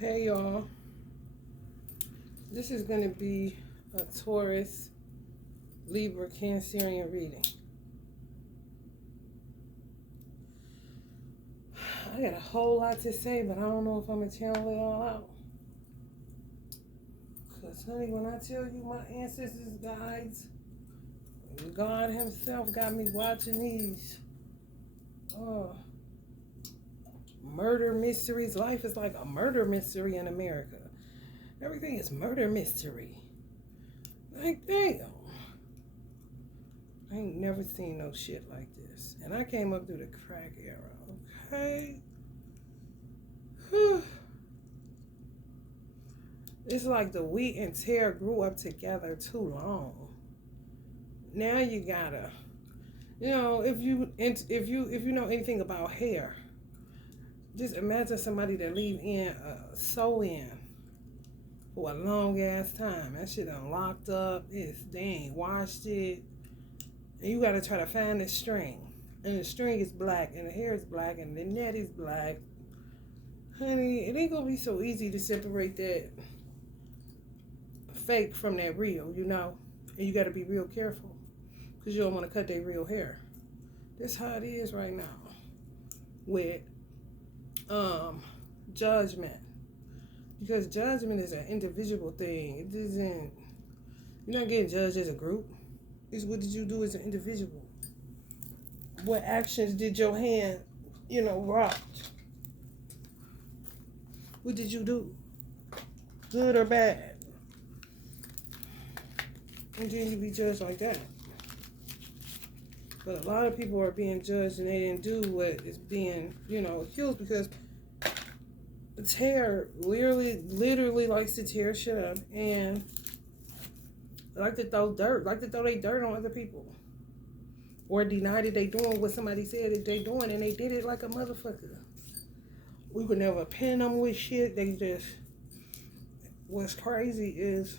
Hey y'all, this is going to be a Taurus Libra Cancerian reading. I got a whole lot to say, but I don't know if I'm going to channel it all out. Because honey, when I tell you my ancestors, guides, God himself got me watching these murder mysteries. Life is like a murder mystery in America. Everything is murder mystery. Like, damn. I ain't never seen no shit like this. And I came up through the crack era, okay? It's like the wheat and tear grew up together too long. Now you gotta, if you know anything about hair, just imagine somebody that leave in a sew-in for a long ass time. That shit done locked up. They ain't washed it. And you gotta try to find the string. And the string is black, and the hair is black, and the net is black. Honey, it ain't gonna be so easy to separate that fake from that real, And you gotta be real careful, because you don't want to cut their real hair. That's how it is right now with judgment. Because judgment is an individual thing. It doesn't, you're not getting judged as a group. It's what did you do as an individual? What actions did your hand, rock? What did you do? Good or bad? And then you be judged like that. But a lot of people are being judged and they didn't do what is being, accused, because the tear literally likes to tear shit up and like to throw they dirt on other people. Or deny that they doing what somebody said that they doing, and they did it like a motherfucker. We could never pin them with shit. What's crazy is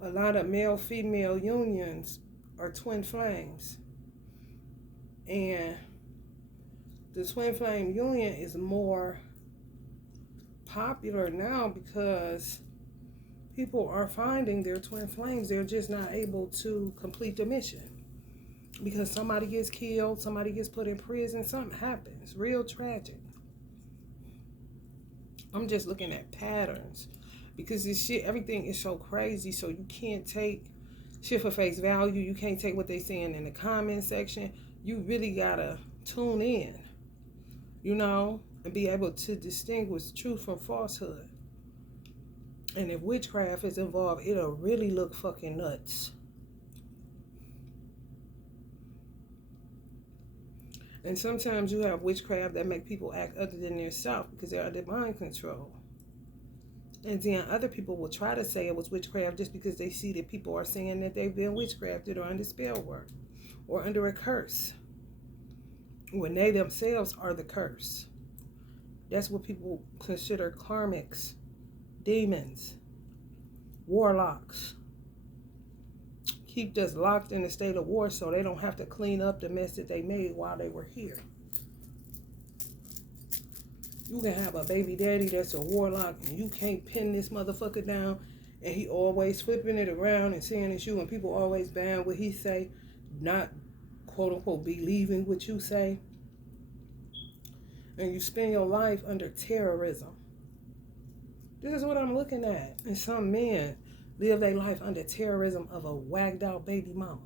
a lot of male-female unions are twin flames. And the twin flame union is more popular now because people are finding their twin flames. They're just not able to complete the mission. Because somebody gets killed, somebody gets put in prison, something happens. Real tragic. I'm just looking at patterns. Because this shit, everything is so crazy, so you can't take shit for face value. You can't take what they saying in the comment section. You really gotta tune in, and be able to distinguish truth from falsehood. And if witchcraft is involved, it'll really look fucking nuts. And sometimes you have witchcraft that make people act other than themselves because they're under mind control. And then other people will try to say it was witchcraft just because they see that people are saying that they've been witchcrafted or under spell work or under a curse, when they themselves are the curse. That's what people consider karmics, demons, warlocks. Keep us locked in a state of war so they don't have to clean up the mess that they made while they were here. You can have a baby daddy that's a warlock and you can't pin this motherfucker down, and he always flipping it around and saying it's you, and people always ban what he say, not quote unquote believing what you say. And you spend your life under terrorism. This is what I'm looking at. And some men live their life under terrorism of a wagged out baby mama.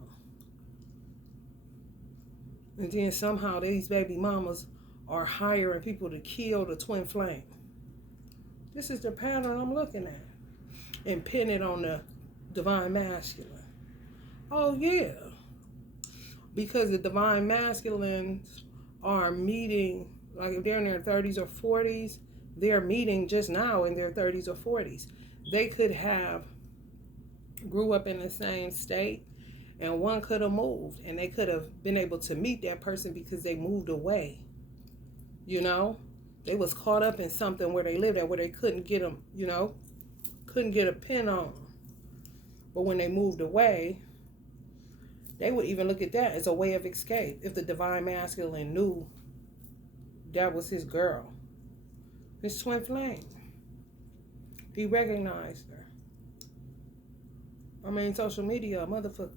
And then somehow these baby mamas are hiring people to kill the twin flame. This is the pattern I'm looking at. And pin it on the divine masculine. Oh yeah. Because the divine masculines are meeting, like if they're in their 30s or 40s, they're meeting just now in their 30s or 40s. They could have grew up in the same state, and one could have moved, and they could have been able to meet that person because they moved away. They was caught up in something where they lived at, where they couldn't get them, couldn't get a pin on them. But when they moved away, they would even look at that as a way of escape if the divine masculine knew that was his girl. His twin flame. He recognized her. I mean, social media, motherfucker.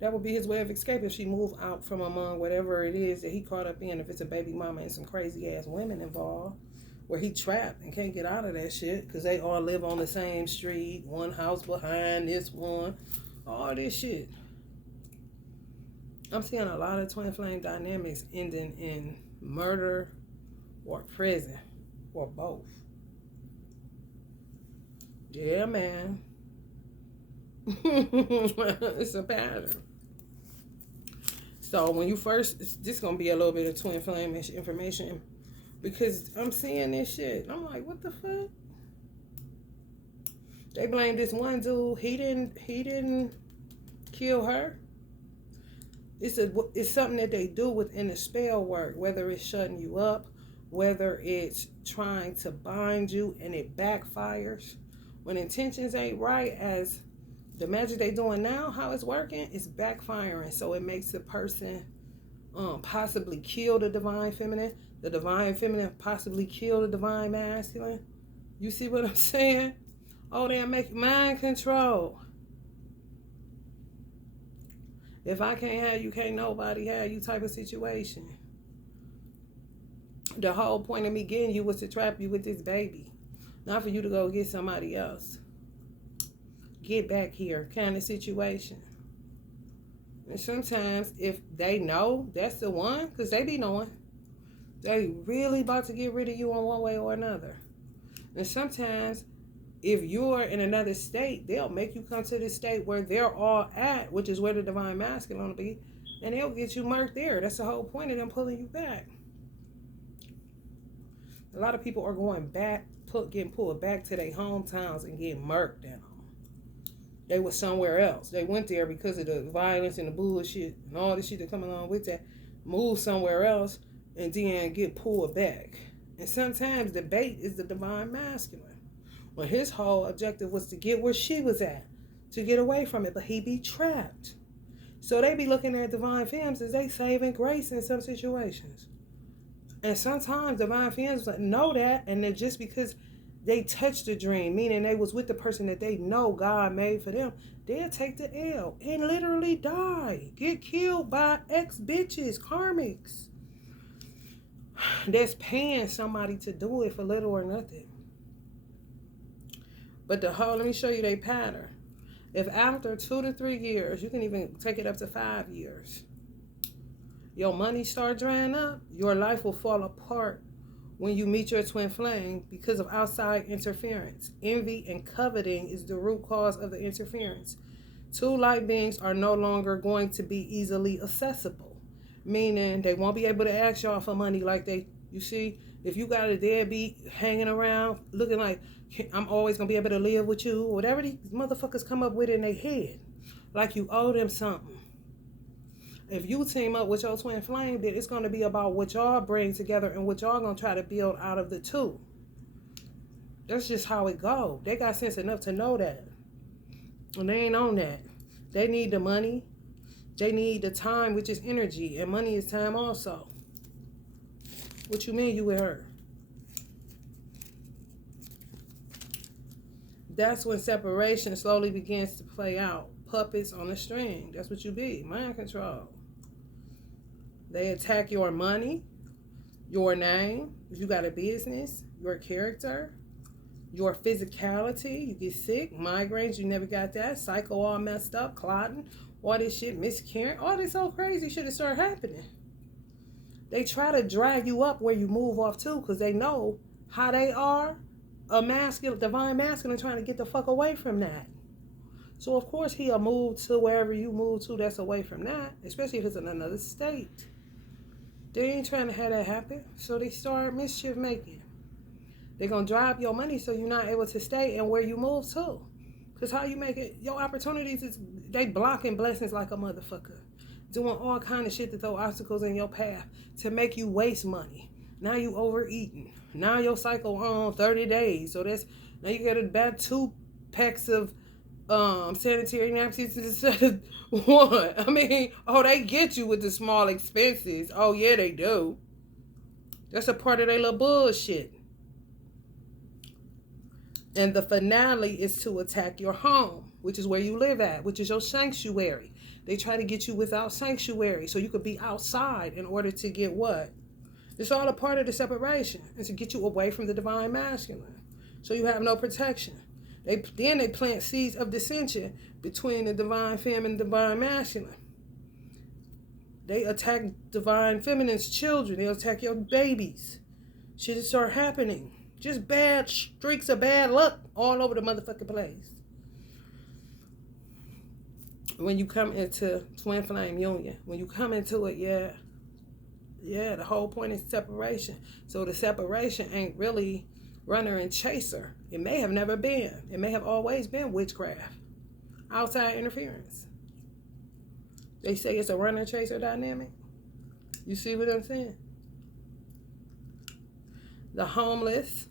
That would be his way of escape if she moved out from among whatever it is that he caught up in. If it's a baby mama and some crazy ass women involved, where he trapped and can't get out of that shit because they all live on the same street, one house behind this one, all this shit. I'm seeing a lot of twin flame dynamics ending in murder or prison or both. Yeah, man. It's a pattern. So when you first, this is going to be a little bit of twin flame information because I'm seeing this shit. I'm like, what the fuck? They blame this one dude. He didn't kill her. It's something that they do within the spell work, whether it's shutting you up, whether it's trying to bind you and it backfires. When intentions ain't right, as the magic they doing now, how it's working, it's backfiring. So it makes the person possibly kill the divine feminine possibly kill the divine masculine. You see what I'm saying? Oh, they're making mind control. If I can't have you, can't nobody have you type of situation. The whole point of me getting you was to trap you with this baby. Not for you to go get somebody else. Get back here kind of situation. And sometimes if they know that's the one, because they be knowing, they really about to get rid of you in one way or another. And sometimes if you're in another state, they'll make you come to the state where they're all at, which is where the divine masculine will be, and they'll get you murked there. That's the whole point of them pulling you back. A lot of people are going back, getting pulled back to their hometowns and getting murked down. They were somewhere else. They went there because of the violence and the bullshit and all the shit that come along with that. Move somewhere else and then get pulled back. And sometimes the bait is the divine masculine. When his whole objective was to get where she was at, to get away from it, but he be trapped. So they be looking at divine femmes as they saving grace in some situations. And sometimes divine femmes know that, and then just because they touched the dream, meaning they was with the person that they know God made for them, they'll take the L and literally die. Get killed by ex-bitches, karmics. That's paying somebody to do it for little or nothing. But let me show you their pattern. If after 2 to 3 years, you can even take it up to 5 years, your money start drying up, your life will fall apart when you meet your twin flame because of outside interference. Envy and coveting is the root cause of the interference. Two light beings are no longer going to be easily accessible, meaning they won't be able to ask y'all for money like you see, if you got a deadbeat hanging around looking like, I'm always going to be able to live with you, whatever these motherfuckers come up with in their head, like you owe them something. If you team up with your twin flame, then it's going to be about what y'all bring together and what y'all going to try to build out of the two. That's just how it go. They got sense enough to know that. And they ain't on that. They need the money. They need the time, which is energy. And money is time also. What you mean you with her? That's when separation slowly begins to play out. Puppets on a string. That's what you be. Mind control. They attack your money, your name, if you got a business, your character, your physicality. You get sick, migraines, you never got that. Psycho all messed up, clotting, all this shit, miscarrying. All this old crazy shit that start happening. They try to drag you up where you move off to because they know how they are. A masculine, divine masculine trying to get the fuck away from that. So, of course, he'll move to wherever you move to that's away from that, especially if it's in another state. They ain't trying to have that happen, so they start mischief making. They're going to drive your money so you're not able to stay and where you move to. Because how you make it, your opportunities, they blocking blessings like a motherfucker. Doing all kind of shit to throw obstacles in your path to make you waste money. Now you overeating. Now your cycle on 30 days. So now you get about 2 packs of sanitary napkins instead of 1. I mean, they get you with the small expenses. Oh yeah, they do. That's a part of their little bullshit. And the finale is to attack your home, which is where you live at, which is your sanctuary. They try to get you without sanctuary so you could be outside in order to get what? It's all a part of the separation. And to get you away from the divine masculine. So you have no protection. Then they plant seeds of dissension between the divine feminine and divine masculine. They attack divine feminine's children. They attack your babies. Shit start happening. Just bad streaks of bad luck all over the motherfucking place. When you come into twin flame union, when you come into it, the whole point is separation. So the separation ain't really runner and chaser. It may have never been. It may have always been witchcraft, outside interference. They say it's a runner chaser dynamic. You see what I'm saying? The homeless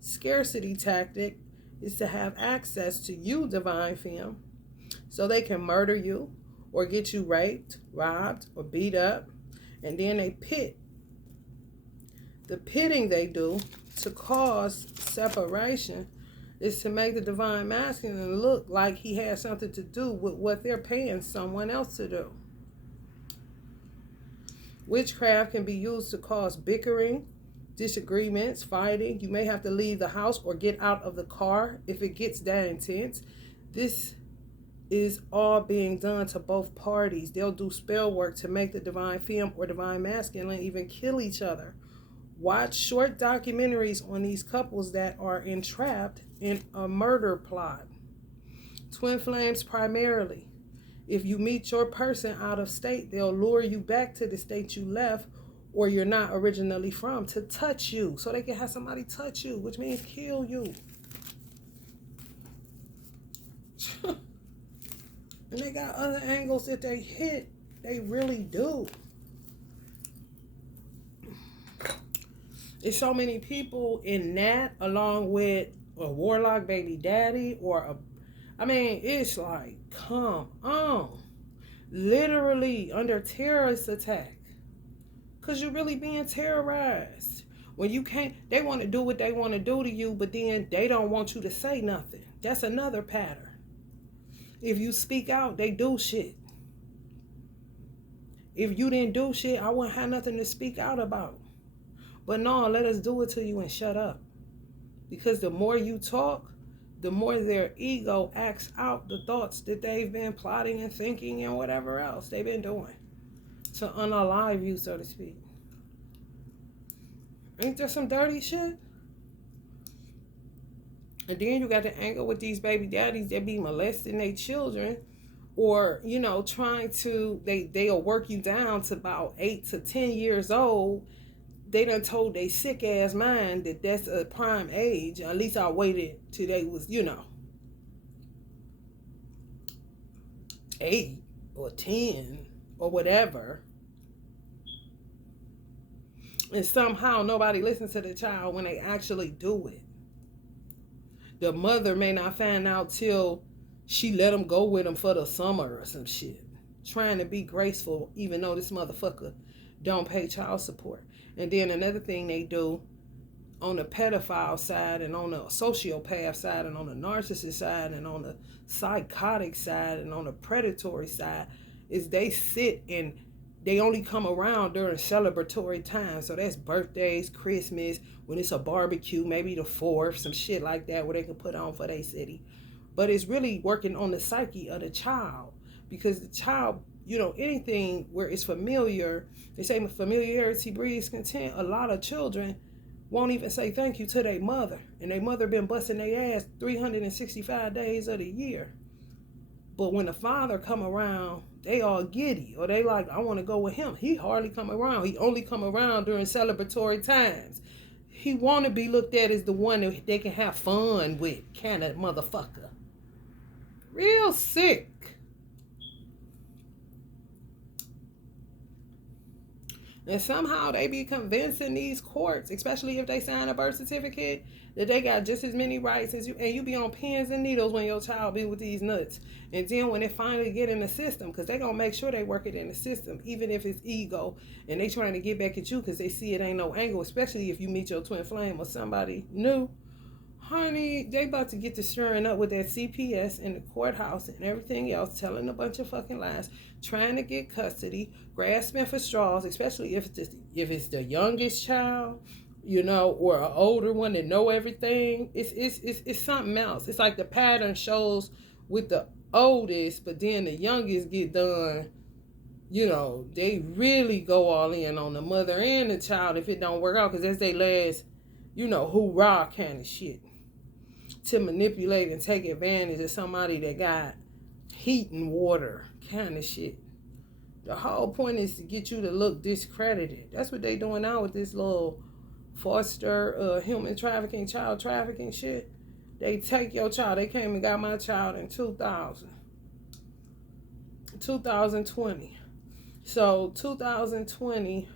scarcity tactic is to have access to you, divine femme, so they can murder you or get you raped, robbed, or beat up. And then they pit. The pitting they do to cause separation is to make the divine masculine look like he has something to do with what they're paying someone else to do. Witchcraft can be used to cause bickering, disagreements, fighting. You may have to leave the house or get out of the car if it gets that intense. This is all being done to both parties. They'll do spell work to make the divine femme or divine masculine even kill each other. Watch short documentaries on these couples that are entrapped in a murder plot. Twin flames primarily. If you meet your person out of state, they'll lure you back to the state you left or you're not originally from to touch you. So they can have somebody touch you, which means kill you. And they got other angles that they hit. They really do. There's so many people in that, along with a warlock baby daddy it's like, come on. Literally under terrorist attack. Because you're really being terrorized. When you can't, they want to do what they want to do to you, but then they don't want you to say nothing. That's another pattern. If you speak out, they do shit. If you didn't do shit, I wouldn't have nothing to speak out about. But no, let us do it to you and shut up. Because the more you talk, the more their ego acts out the thoughts that they've been plotting and thinking and whatever else they've been doing to unalive you, so to speak. Ain't there some dirty shit? And then you got the angle with these baby daddies that be molesting their children or, trying to, they'll work you down to about 8 to 10 years old. They done told they sick ass mind that that's a prime age. At least I waited till they was, 8 or 10 or whatever. And somehow nobody listens to the child when they actually do it. The mother may not find out till she let them go with them for the summer or some shit. Trying to be graceful even though this motherfucker don't pay child support. And then another thing they do on the pedophile side and on the sociopath side and on the narcissist side and on the psychotic side and on the predatory side is they sit and they only come around during celebratory time. So that's birthdays, Christmas, when it's a barbecue, maybe the 4th, some shit like that where they can put on for their city. But it's really working on the psyche of the child. Because the child, anything where it's familiar, they say familiarity breeds contempt. A lot of children won't even say thank you to their mother. And their mother been busting their ass 365 days of the year. But when the father come around, they all giddy. Or they like, I want to go with him. He hardly come around. He only come around during celebratory times. He want to be looked at as the one that they can have fun with. Kind of motherfucker. Real sick. And somehow they be convincing these courts, especially if they sign a birth certificate, that they got just as many rights as you, and you be on pins and needles when your child be with these nuts. And then when it finally get in the system, because they gonna make sure they work it in the system, even if it's ego, and they trying to get back at you because they see it ain't no angle, especially if you meet your twin flame or somebody new. Honey, they about to get to stirring up with that CPS in the courthouse and everything else, telling a bunch of fucking lies, trying to get custody, grasping for straws, especially if it's the youngest child, you know, or an older one that know everything. It's something else. It's like the pattern shows with the oldest, but then the youngest get done. You know, they really go all in on the mother and the child if it don't work out, because that's their last, you know, hoorah kind of shit. To manipulate and take advantage of somebody that got heat and water kind of shit. The whole point is to get you to look discredited. That's what they doing now with this little foster human trafficking, child trafficking shit. They take your child. They came and got my child in 2020. So 2020,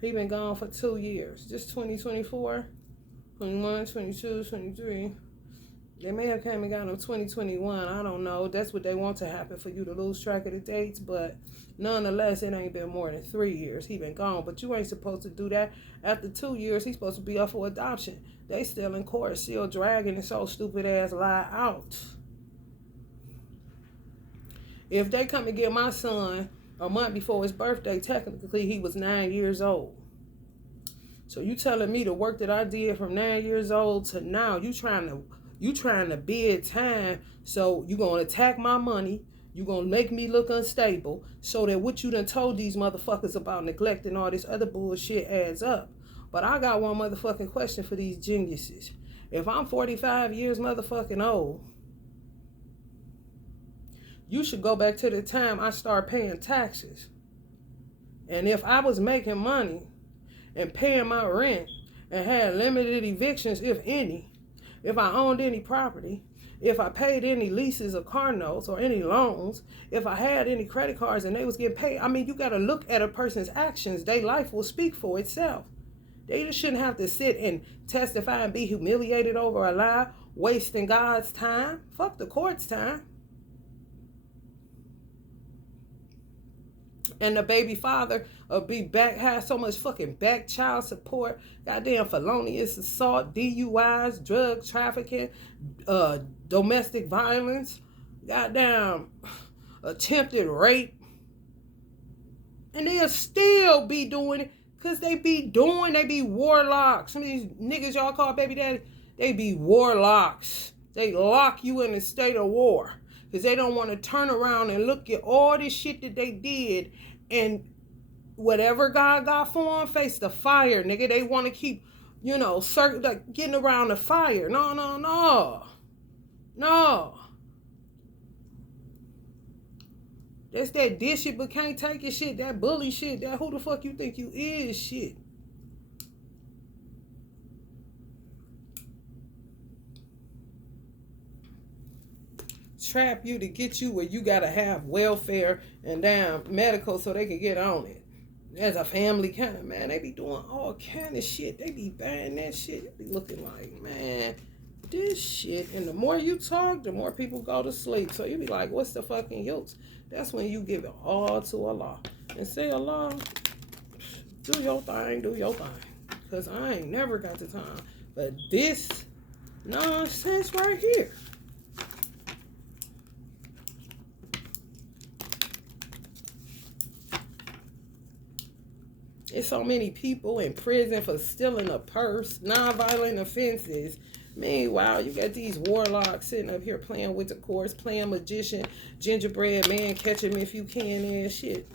he been gone for 2 years. Just 2024. 21, 22, 23. They may have came and got him 2021. I don't know. That's what they want to happen, for you to lose track of the dates. But nonetheless, it ain't been more than 3 years. He been gone. But you ain't supposed to do that. After 2 years, he's supposed to be up for adoption. They still in court, still dragging this old stupid ass lie out. If they come and get my son a month before his birthday, technically he was 9 years old. So you telling me the work that I did from 9 years old to now, you trying to bid time, so you gonna attack my money, you gonna make me look unstable, so that what you done told these motherfuckers about neglect and all this other bullshit adds up. But I got one motherfucking question for these geniuses. If I'm 45 years motherfucking old, you should go back to the time I started paying taxes. And if I was making money and paying my rent and had limited evictions, if any, if I owned any property, if I paid any leases or car notes or any loans, if I had any credit cards and they was getting paid, I mean, you got to look at a person's actions. Their life will speak for itself. They just shouldn't have to sit and testify and be humiliated over a lie, wasting God's time. Fuck the court's time. And the baby father be back, has so much fucking back child support, goddamn felonious assault, DUIs, drug trafficking, domestic violence, goddamn attempted rape. And they'll still be doing it, because they be warlocks. Some of these niggas y'all call baby daddy, they be warlocks. They lock you in a state of war, because they don't want to turn around and look at all this shit that they did, and whatever God got for them, face the fire, nigga. They want to keep, you know, getting around the fire. No. That's that dish it but can't take it shit, that bully shit, that who the fuck you think you is shit. Trap you to get you where you gotta have welfare and damn medical so they can get on it. As a family kind of, man, they be doing all kind of shit. They be buying that shit. They be looking like, man, this shit. And the more you talk, the more people go to sleep. So you be like, what's the fucking use? That's when you give it all to Allah. And say, Allah, do your thing. Because I ain't never got the time. But this nonsense right here. There's so many people in prison for stealing a purse, non-violent offenses. Meanwhile, you got these warlocks sitting up here playing with the courts, playing magician, gingerbread man, catch him if you can and shit.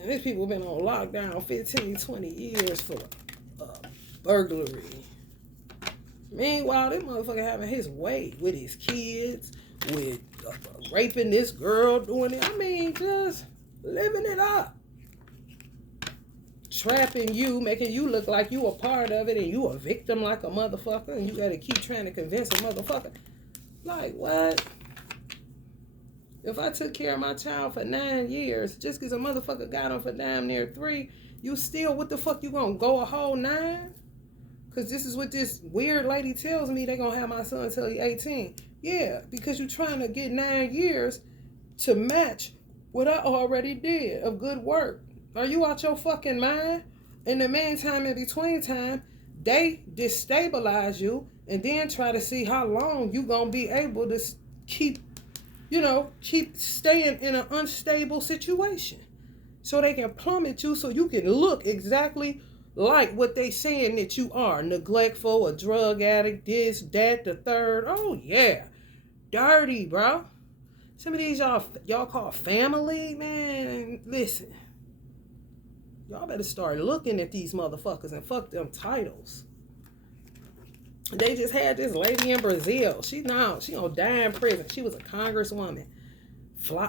And these people been on lockdown 15, 20 years for burglary. Meanwhile, this motherfucker having his way with his kids, with raping this girl, doing it. I mean, just living it up. Trapping you, making you look like you a part of it and you a victim like a motherfucker, and you gotta keep trying to convince a motherfucker. Like, what? If I took care of my child for 9 years, just because a motherfucker got him for damn near 3, you still, what the fuck, you gonna go a whole 9? Because this is what this weird lady tells me, they gonna have my son until he's 18. Yeah, because you're trying to get 9 years to match what I already did of good work. Are you out your fucking mind? In the meantime, in between time, they destabilize you and then try to see how long you gonna be able to keep staying in an unstable situation. So they can plummet you so you can look exactly like what they saying that you are. Neglectful, a drug addict, this, that, the third. Oh yeah. Dirty, bro. Some of these y'all call family, man. Listen. Y'all better start looking at these motherfuckers and fuck them titles. They just had this lady in Brazil. She gonna die in prison. She was a congresswoman.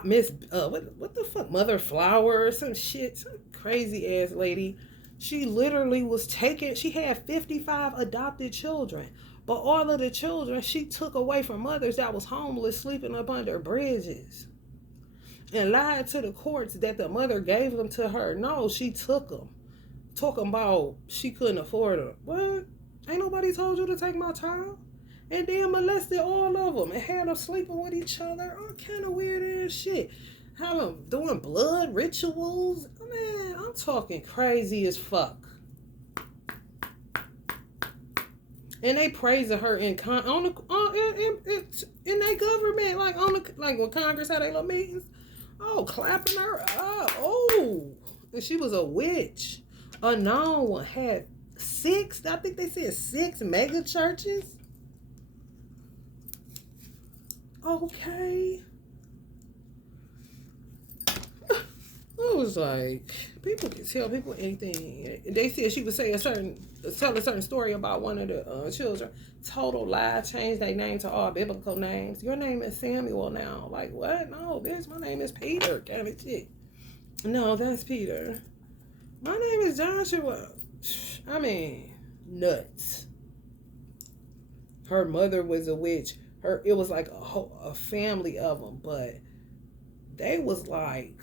Miss what the fuck, Mother Flower or some shit. Some crazy ass lady. She literally was taken. She had 55 adopted children. But all of the children she took away from mothers that was homeless, sleeping up under bridges. And lied to the courts that the mother gave them to her. No, she took them. Talking about she couldn't afford them. What? Ain't nobody told you to take my child? And then molested all of them and had them sleeping with each other. All kind of weird ass shit. Have them doing blood rituals. Man, I'm talking crazy as fuck. And they praising her in their government, like when Congress had their little meetings. Oh, clapping her up. Oh, and she was a witch. A known one had 6. I think they said 6 mega churches. Okay. I was like, people can tell people anything. They said she would tell a certain story about one of the children. Total lie, changed their name to all biblical names. Your name is Samuel now. Like, what? No, bitch, my name is Peter. Kind of shit. No, that's Peter. My name is Joshua. I mean, nuts. Her mother was a witch. It was like a family of them, but they was like,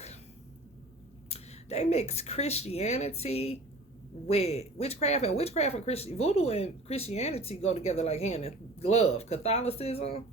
they mixed Christianity with witchcraft, and voodoo and Christianity go together like hand and glove. Catholicism,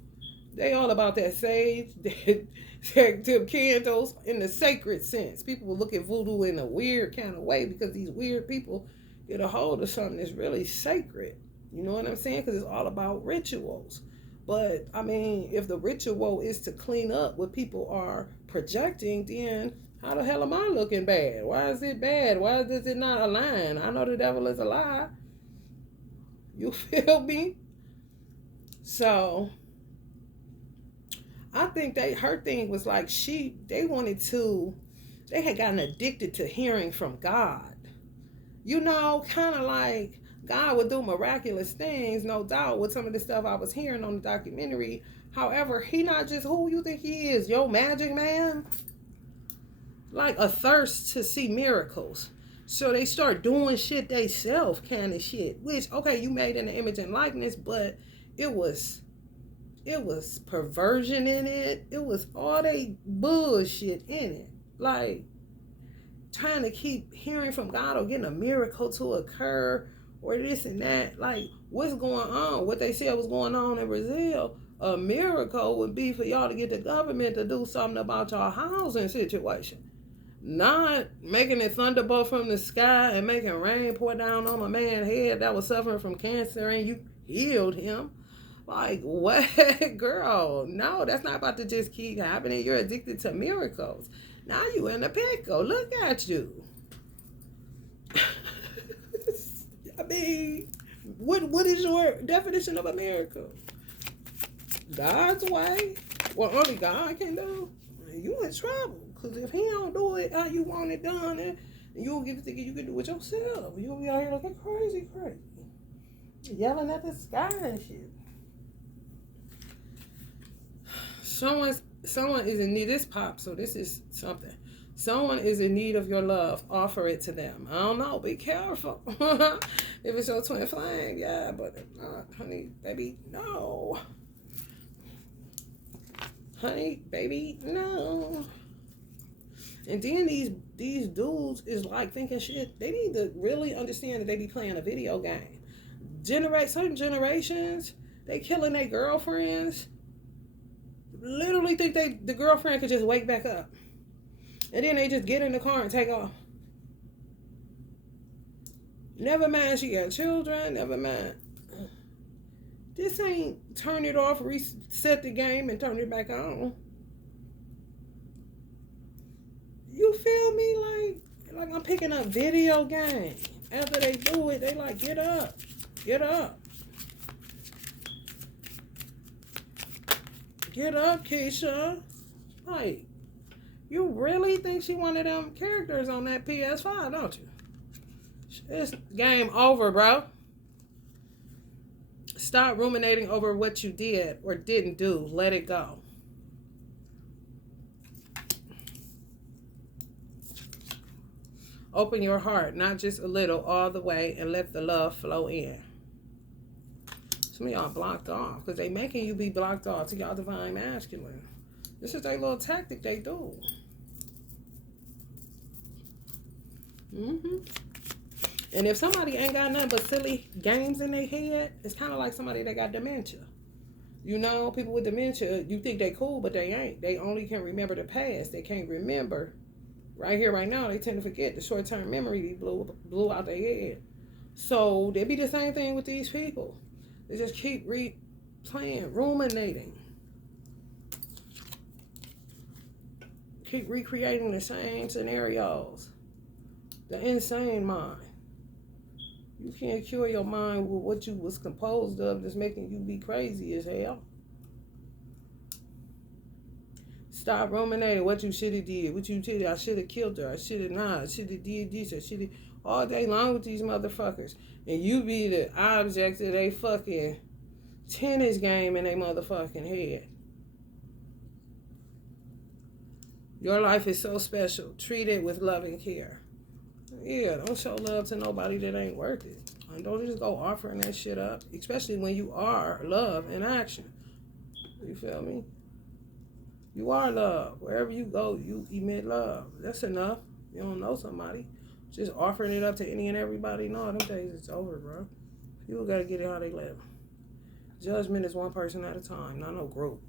they all about that sage, them candles in the sacred sense. People will look at voodoo in a weird kind of way because these weird people get a hold of something that's really sacred. You know what I'm saying? Because it's all about rituals. But, I mean, if the ritual is to clean up what people are projecting, then how the hell am I looking bad? Why is it bad? Why does it not align? I know the devil is a lie. You feel me? So, I think her thing was like they had gotten addicted to hearing from God. You know, kind of like God would do miraculous things, no doubt, with some of the stuff I was hearing on the documentary. However, he not just who you think he is, yo magic man. Like a thirst to see miracles. So they start doing shit they self kind of shit. Which, okay, you made in the image and likeness, but it was perversion in it. It was all they bullshit in it. Like trying to keep hearing from God or getting a miracle to occur or this and that. Like, what's going on? What they said was going on in Brazil, a miracle would be for y'all to get the government to do something about y'all housing situation. Not making a thunderbolt from the sky and making rain pour down on a man's head that was suffering from cancer and you healed him. Like, what? Girl, no, that's not about to just keep happening. You're addicted to miracles. Now you in a pickle. Look at you. I mean, what is your definition of a miracle? God's way? What only God can do? You in trouble. Because if he don't do it how you want it done, and you don't get to thinking you can do it yourself. You'll be out here looking crazy. Yelling at the sky and shit. Someone is in need. This pop, so this is something. Someone is in need of your love. Offer it to them. I don't know. Be careful. If it's your twin flame, yeah. But if not, honey, baby, no. Honey, baby, no. And then these dudes is like thinking shit. They need to really understand that they be playing a video game. Certain generations, they killing their girlfriends. Literally think the girlfriend could just wake back up. And then they just get in the car and take off. Never mind she got children, never mind. This ain't turn it off, reset the game, and turn it back on. You feel me? Like I'm picking up video game. After they do it, they like, get up. Get up. Get up, Keisha. Like, you really think she one of them characters on that PS5, don't you? It's game over, bro. Stop ruminating over what you did or didn't do. Let it go. Open your heart, not just a little, all the way, and let the love flow in. Some of y'all blocked off because they making you be blocked off to y'all divine masculine. This is their little tactic they do. And if somebody ain't got nothing but silly games in their head, it's kind of like somebody that got dementia. You know, people with dementia, you think they cool, but they ain't. They only can remember the past. They can't remember. Right here, right now, they tend to forget. The short-term memory blew out their head. So, they be the same thing with these people. They just keep replaying, ruminating. Keep recreating the same scenarios. The insane mind. You can't cure your mind with what you was composed of that's making you be crazy as hell. Stop ruminating what you should have did. What you did. I should have killed her. I should have not. I should have did this. I should have. All day long with these motherfuckers. And you be the object of they fucking tennis game in their motherfucking head. Your life is so special. Treat it with love and care. Yeah, don't show love to nobody that ain't worth it. And don't just go offering that shit up. Especially when you are love in action. You feel me? You are love. Wherever you go, you emit love. That's enough. You don't know somebody. Just offering it up to any and everybody. No, them days it's over, bro. People gotta get it how they live. Judgment is one person at a time, not no group.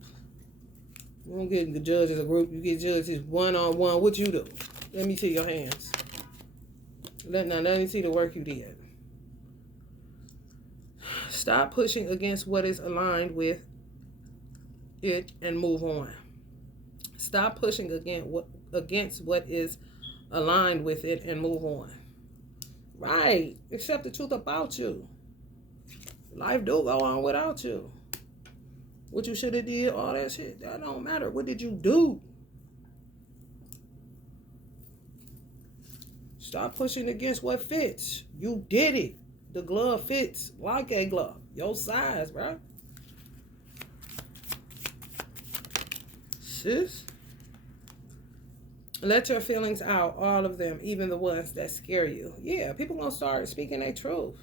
You don't get judged as a group. You get judged as one-on-one. What you do? Let me see your hands. Let me see the work you did. Stop pushing against what is aligned with it and move on. Stop pushing against what is aligned with it and move on. Right. Accept the truth about you. Life do go on without you. What you should have did, all that shit, that don't matter. What did you do? Stop pushing against what fits. You did it. The glove fits like a glove. Your size, bro. Sis. Let your feelings out, all of them, even the ones that scare you. Yeah, people gonna start speaking their truth.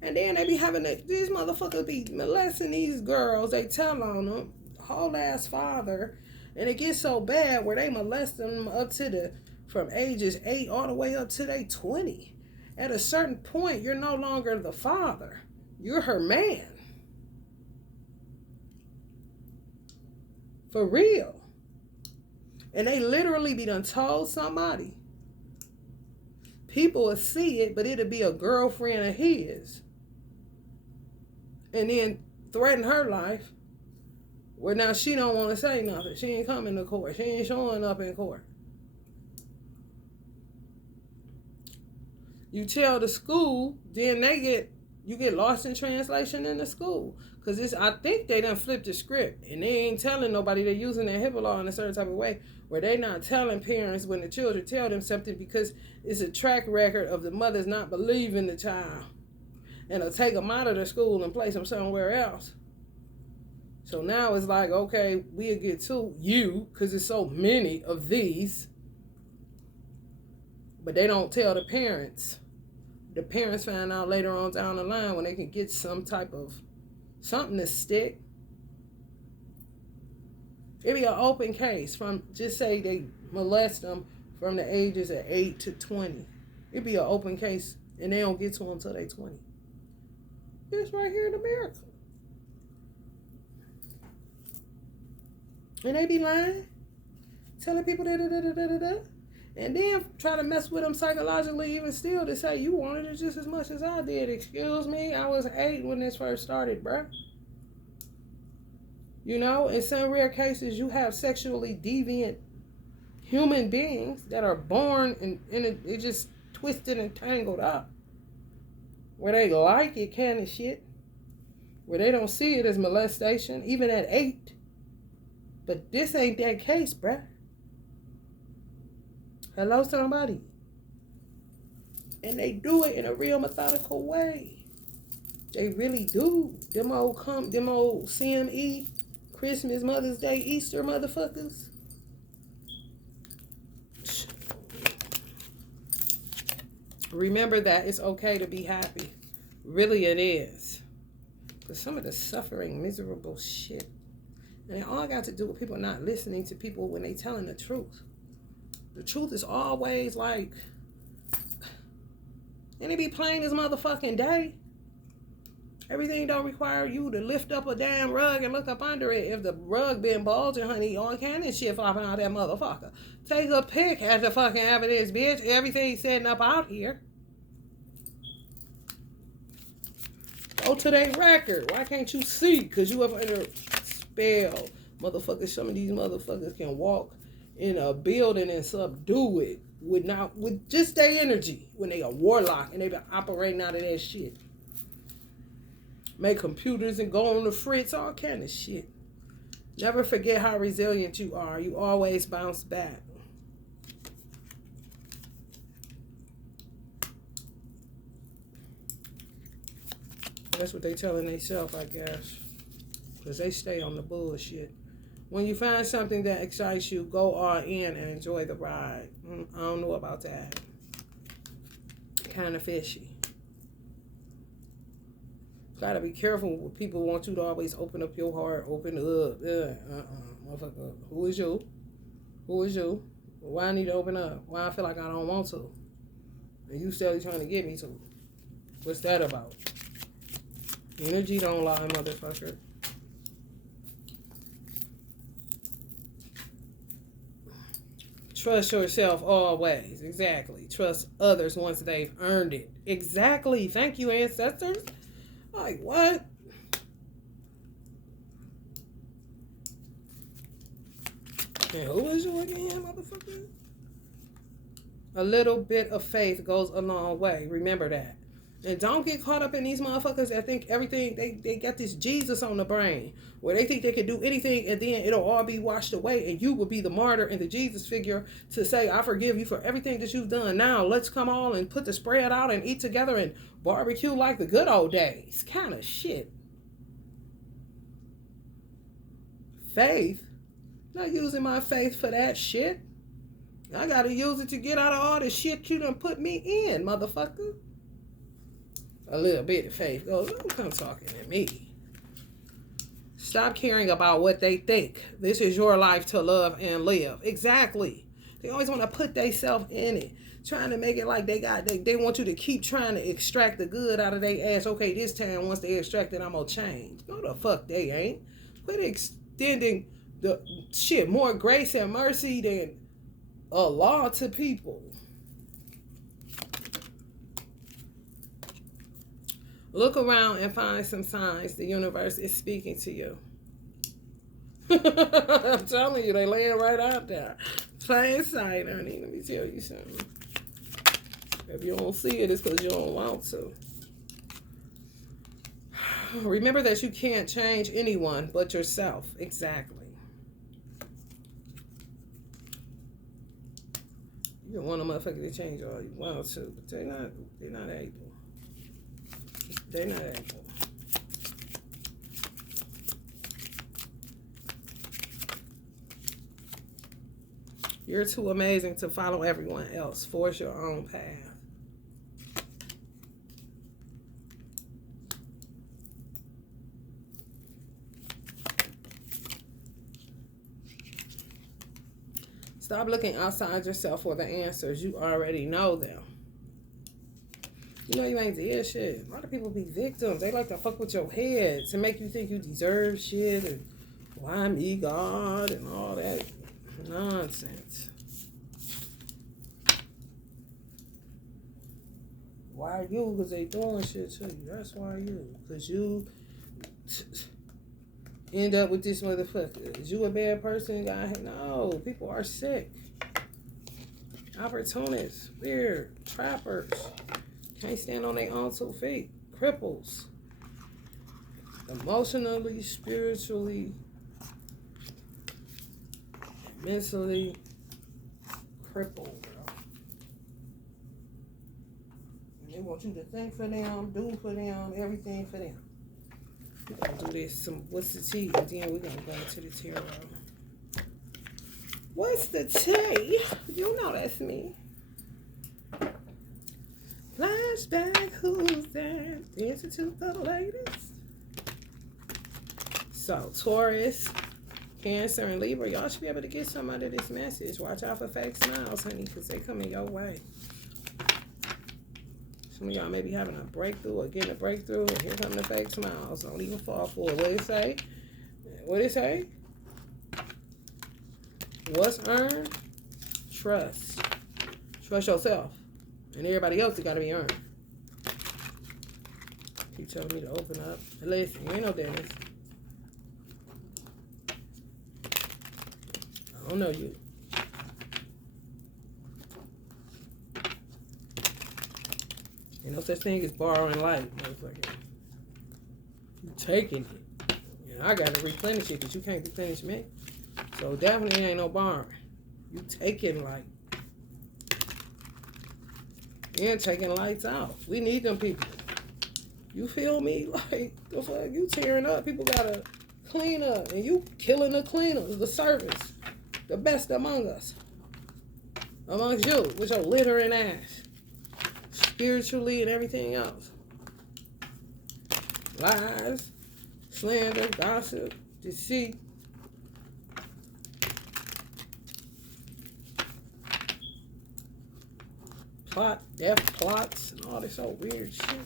And then they be having these motherfuckers be molesting these girls. They tell on them, whole ass father. And it gets so bad where they molest them up to from ages 8 all the way up to they 20. At a certain point, you're no longer the father. You're her man. For real. And they literally be done told somebody. People will see it, but it'll be a girlfriend of his. And then threaten her life. Where now she don't want to say nothing. She ain't coming to court. She ain't showing up in court. You tell the school, then you get lost in translation in the school. Because I think they done flipped the script. And they ain't telling nobody. They're using their HIPAA law in a certain type of way. Where they not telling parents when the children tell them something because it's a track record of the mothers not believing the child. And they'll take them out of the school and place them somewhere else. So now it's like, okay, we'll get to you because there's so many of these. But they don't tell the parents. The parents find out later on down the line when they can get some type of something to stick. It'd be an open case from, just say they molest them from the ages of 8 to 20. It'd be an open case, and they don't get to them until they 20. It's right here in America. And they be lying, telling people da. And then try to mess with them psychologically even still to say, you wanted it just as much as I did. Excuse me, I was 8 when this first started, bruh. You know, in some rare cases, you have sexually deviant human beings that are born and it just twisted and tangled up. Where they like it kind of shit. Where they don't see it as molestation, even at 8. But this ain't that case, bruh. Hello, somebody. And they do it in a real methodical way. They really do. Them old CME, Christmas, Mother's Day, Easter motherfuckers. Remember that it's okay to be happy. Really it is. Because some of the suffering, miserable shit. And it all got to do with people not listening to people when they telling the truth. The truth is always like, and it be plain as motherfucking day. Everything don't require you to lift up a damn rug and look up under it. If the rug been bulging, honey, all kind of shit flopping out that motherfucker. Take a pic at the fucking evidence, bitch. Everything's setting up out here. Go to that record. Why can't you see? Because you up under spell. Motherfuckers, some of these motherfuckers can walk in a building and subdue it with just their energy when they a warlock and they been operating out of that shit. Make computers and go on the fritz, all kind of shit. Never forget how resilient you are. You always bounce back. That's what they telling themselves, I guess. Because they stay on the bullshit. When you find something that excites you, go all in and enjoy the ride. I don't know about that. Kind of fishy. Gotta be careful when people want you to always open up your heart, open up. Motherfucker. Who is you? Who is you? Why I need to open up? Why I feel like I don't want to? And you still trying to get me to? What's that about? Energy don't lie, motherfucker. Trust yourself always. Exactly. Trust others once they've earned it. Exactly. Thank you, ancestors. Like, what? And who is you again, motherfucker? A little bit of faith goes a long way. Remember that. And don't get caught up in these motherfuckers that think everything, they got this Jesus on the brain, where they think they can do anything and then it'll all be washed away and you will be the martyr and the Jesus figure to say, I forgive you for everything that you've done. Now let's come all and put the spread out and eat together and barbecue like the good old days. Kind of shit. Faith? Not using my faith for that shit. I gotta use it to get out of all the shit you done put me in, motherfucker. A little bit of faith goes, don't come talking to me. Stop caring about what they think. This is your life to love and live. Exactly. They always want to put themselves in it. Trying to make it like they want you to keep trying to extract the good out of their ass. Okay, this time once they extract it, I'm going to change. No, the fuck they ain't. Quit extending the shit, more grace and mercy than a law to people. Look around and find some signs the universe is speaking to you. I'm telling you, they laying right out there. Plain sight, honey. Let me tell you something. If you don't see it, it's because you don't want to. Remember that you can't change anyone but yourself. Exactly. You want a motherfucker to change all you want to, but they're not able. They're not able. You're too amazing to follow everyone else. Force your own path. Stop looking outside yourself for the answers. You already know them. You know you ain't did shit. A lot of people be victims. They like to fuck with your head to make you think you deserve shit and why me, God, and all that nonsense. Why you? Because they doing shit to you. That's why you. Because you end up with this motherfucker. Is you a bad person? No. People are sick. Opportunists. Weird. Trappers. Can't stand on their own 2 feet. Cripples. Emotionally, spiritually, mentally crippled, bro. And they want you to think for them, do for them, everything for them. We're going to do this. What's the tea? And then we're going to go into the tarot. What's the tea? You know that's me. Flashback, who's that? Institute the ladies. So, Taurus, Cancer, and Libra, y'all should be able to get some out of this message. Watch out for fake smiles, honey, because they coming your way. Some of y'all may be having a breakthrough or getting a breakthrough, and here come the fake smiles. Don't even fall for it. What it say? What it say? What's earned? Trust. Trust yourself. And everybody else has got to be earned. Keep telling me to open up. Listen, you ain't no dentist. I don't know you. Ain't no such thing as borrowing light, motherfucker. You taking it. And I got to replenish it because you can't replenish me. So definitely ain't no borrowing. You taking light. And taking lights out. We need them people. You feel me? Like, the fuck? You tearing up. People gotta clean up. And you killing the cleaners, the service. The best among us. Amongst you. With your littering ass. Spiritually and everything else. Lies. Slander. Gossip. Deceit. Death plots and all this old weird shit.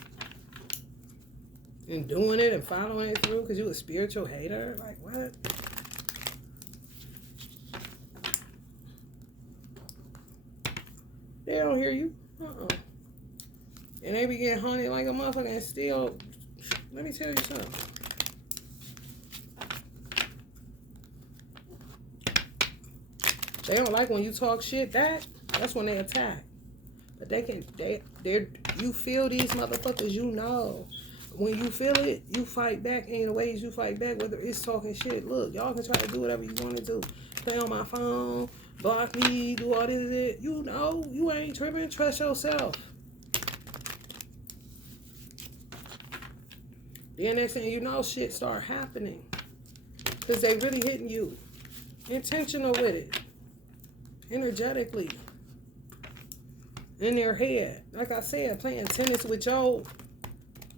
And doing it and following it through because you a spiritual hater? Like, what? They don't hear you. And they be getting haunted like a motherfucker and still, let me tell you something. They don't like when you talk shit. That's when they attack. But you feel these motherfuckers, you know. When you feel it, you fight back in the ways you fight back, whether it's talking shit. Look, y'all can try to do whatever you want to do. Play on my phone, block me, do all this. You know, you ain't tripping. Trust yourself. Then next thing you know, shit start happening. Because they really hitting you. Intentional with it. Energetically. In their head. Like I said, playing tennis with your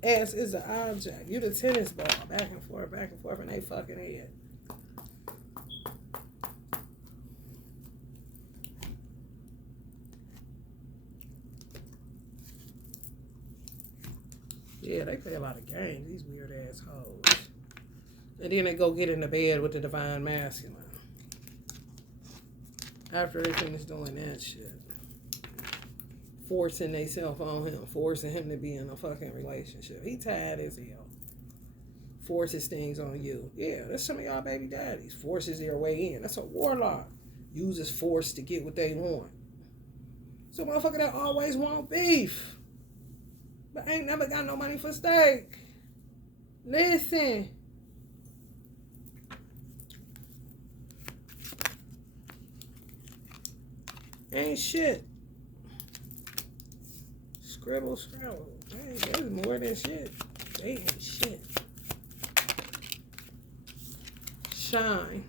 ass is the object. You the tennis ball. Back and forth in they fucking head. Yeah, they play a lot of games, these weird ass hoes. And then they go get in the bed with the divine masculine. After they finish doing that shit. Forcing themselves on him. Forcing him to be in a fucking relationship. He tired as hell. Forces things on you. Yeah, that's some of y'all baby daddies. Forces their way in. That's a warlock. Uses force to get what they want. So motherfucker that always want beef. But ain't never got no money for steak. Listen. Ain't shit. Scribble. Hey, there's more than shit. They ain't shit. Shine.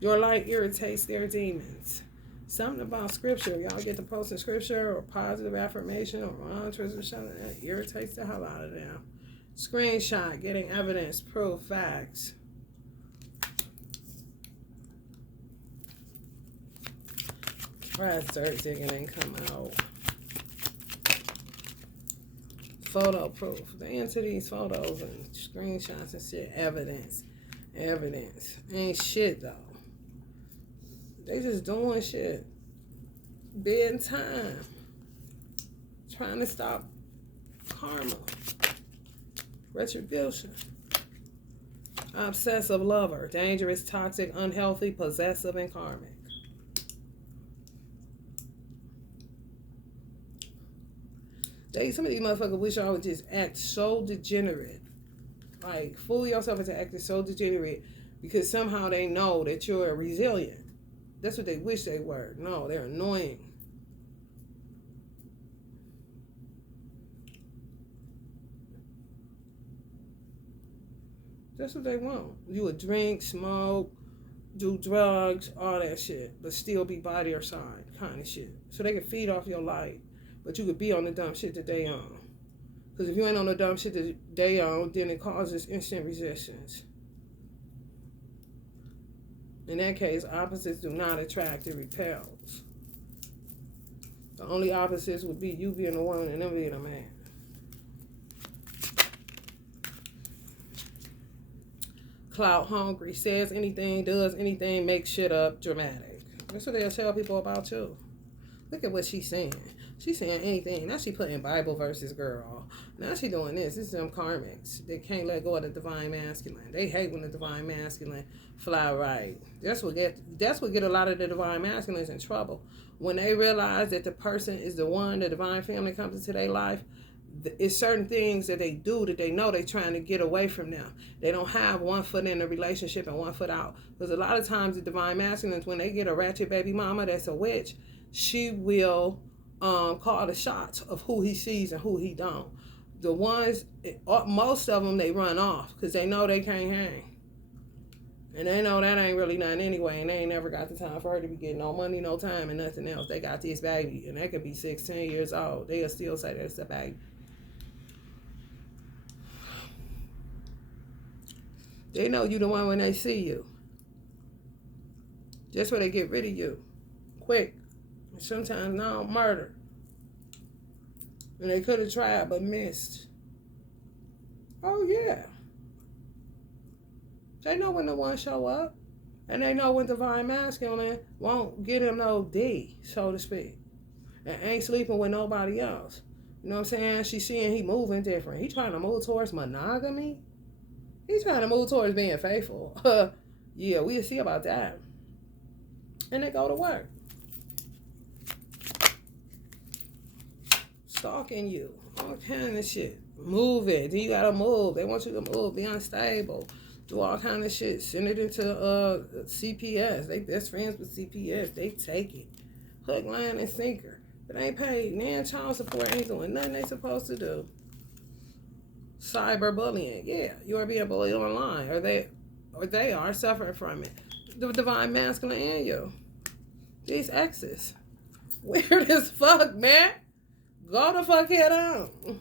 Your light irritates their demons. Something about scripture. Y'all get to posting scripture or positive affirmation or mantras or something that irritates the hell out of them. Screenshot. Getting evidence. Proof. Facts. Why is dirt digging ain't come out? Photo proof. They into these photos and screenshots and shit. Evidence. Ain't shit though. They just doing shit. Bid time. Trying to stop karma. Retribution. Obsessive lover. Dangerous, toxic, unhealthy, possessive, and karmic. Some of these motherfuckers wish I would just act so degenerate. Like, fool yourself into acting so degenerate because somehow they know that you're resilient. That's what they wish they were. No, they're annoying. That's what they want. You would drink, smoke, do drugs, all that shit, but still be by their side, kind of shit. So they can feed off your light, but you could be on the dumb shit that they on. Because if you ain't on the dumb shit that they on, then it causes instant resistance. In that case, opposites do not attract, it repels. The only opposites would be you being a woman and them being a man. Clout hungry, says anything, does anything, makes shit up, dramatic. That's what they'll tell people about you. Look at what she's saying. She's saying anything. Now she putting Bible verses, girl. Now she doing this. This is them karmics. They can't let go of the divine masculine. They hate when the divine masculine fly right. That's what get a lot of the divine masculines in trouble. When they realize that the person is the one, the divine family comes into their life, it's certain things that they do that they know they're trying to get away from now. They don't have one foot in the relationship and one foot out. Because a lot of times the divine masculines, when they get a ratchet baby mama that's a witch, she will call the shots of who he sees and who he don't. The ones, most of them, they run off because they know they can't hang. And they know that ain't really nothing anyway, and they ain't never got the time for her to be getting no money, no time, and nothing else. They got this baby, and they could be 16 years old. They'll still say that's a baby. They know you the one when they see you. That's where they get rid of you. Quick. Sometimes no murder. And they could have tried but missed. Oh yeah. They know when the one show up. And they know when divine masculine won't get him no D, so to speak. And ain't sleeping with nobody else. You know what I'm saying? She's seeing he moving different. He trying to move towards monogamy. He's trying to move towards being faithful. Yeah, we'll see about that. And they go to work. Stalking you. All kind of shit. Move it. Then you gotta move. They want you to move. Be unstable. Do all kind of shit. Send it into CPS. They best friends with CPS. They take it. Hook, line, and sinker. But they ain't paid. Nan child support ain't doing nothing they supposed to do. Cyberbullying. Yeah, you are being bullied online. Or they are suffering from it. The divine masculine and you. These exes. Weird as fuck, man. Go the fuck head on.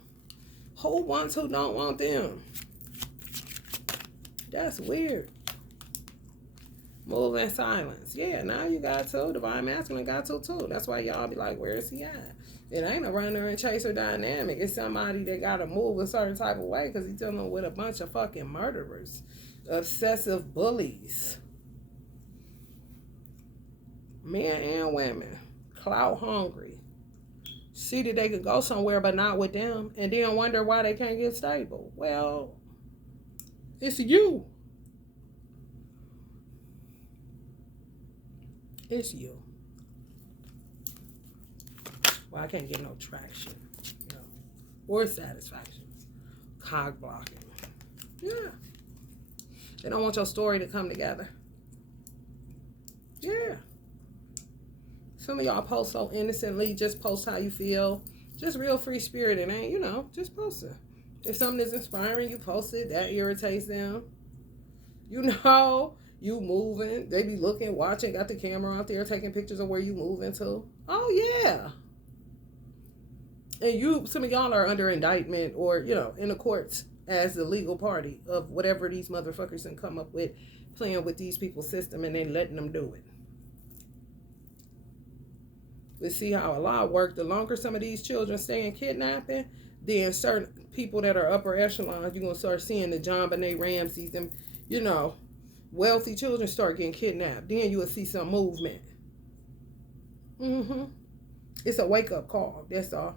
Who wants who don't want them? That's weird. Move in silence. Yeah, now you got to. Divine masculine got to too. That's why y'all be like, where is he at? It ain't a runner and chaser dynamic. It's somebody that got to move a certain type of way because he's dealing with a bunch of fucking murderers. Obsessive bullies. Men and women. Clout hungry. See that they could go somewhere but not with them. And then wonder why they can't get stable. Well, it's you. It's you. Well, I can't get no traction, you know, or satisfaction. Cog blocking. Yeah. They don't want your story to come together. Yeah. Some of y'all post so innocently, just post how you feel. Just real free spirit. It ain't, you know, just post it. If something is inspiring, you post it. That irritates them. You know, you moving. They be looking, watching, got the camera out there, taking pictures of where you moving to. Oh, yeah. And some of y'all are under indictment or, you know, in the courts as the legal party of whatever these motherfuckers can come up with, playing with these people's system and then letting them do it. But see how a lot work. The longer some of these children stay in kidnapping, then certain people that are upper echelons, you're going to start seeing the John Benet Ramseys and, wealthy children start getting kidnapped. Then you will see some movement. It's a wake-up call. That's all.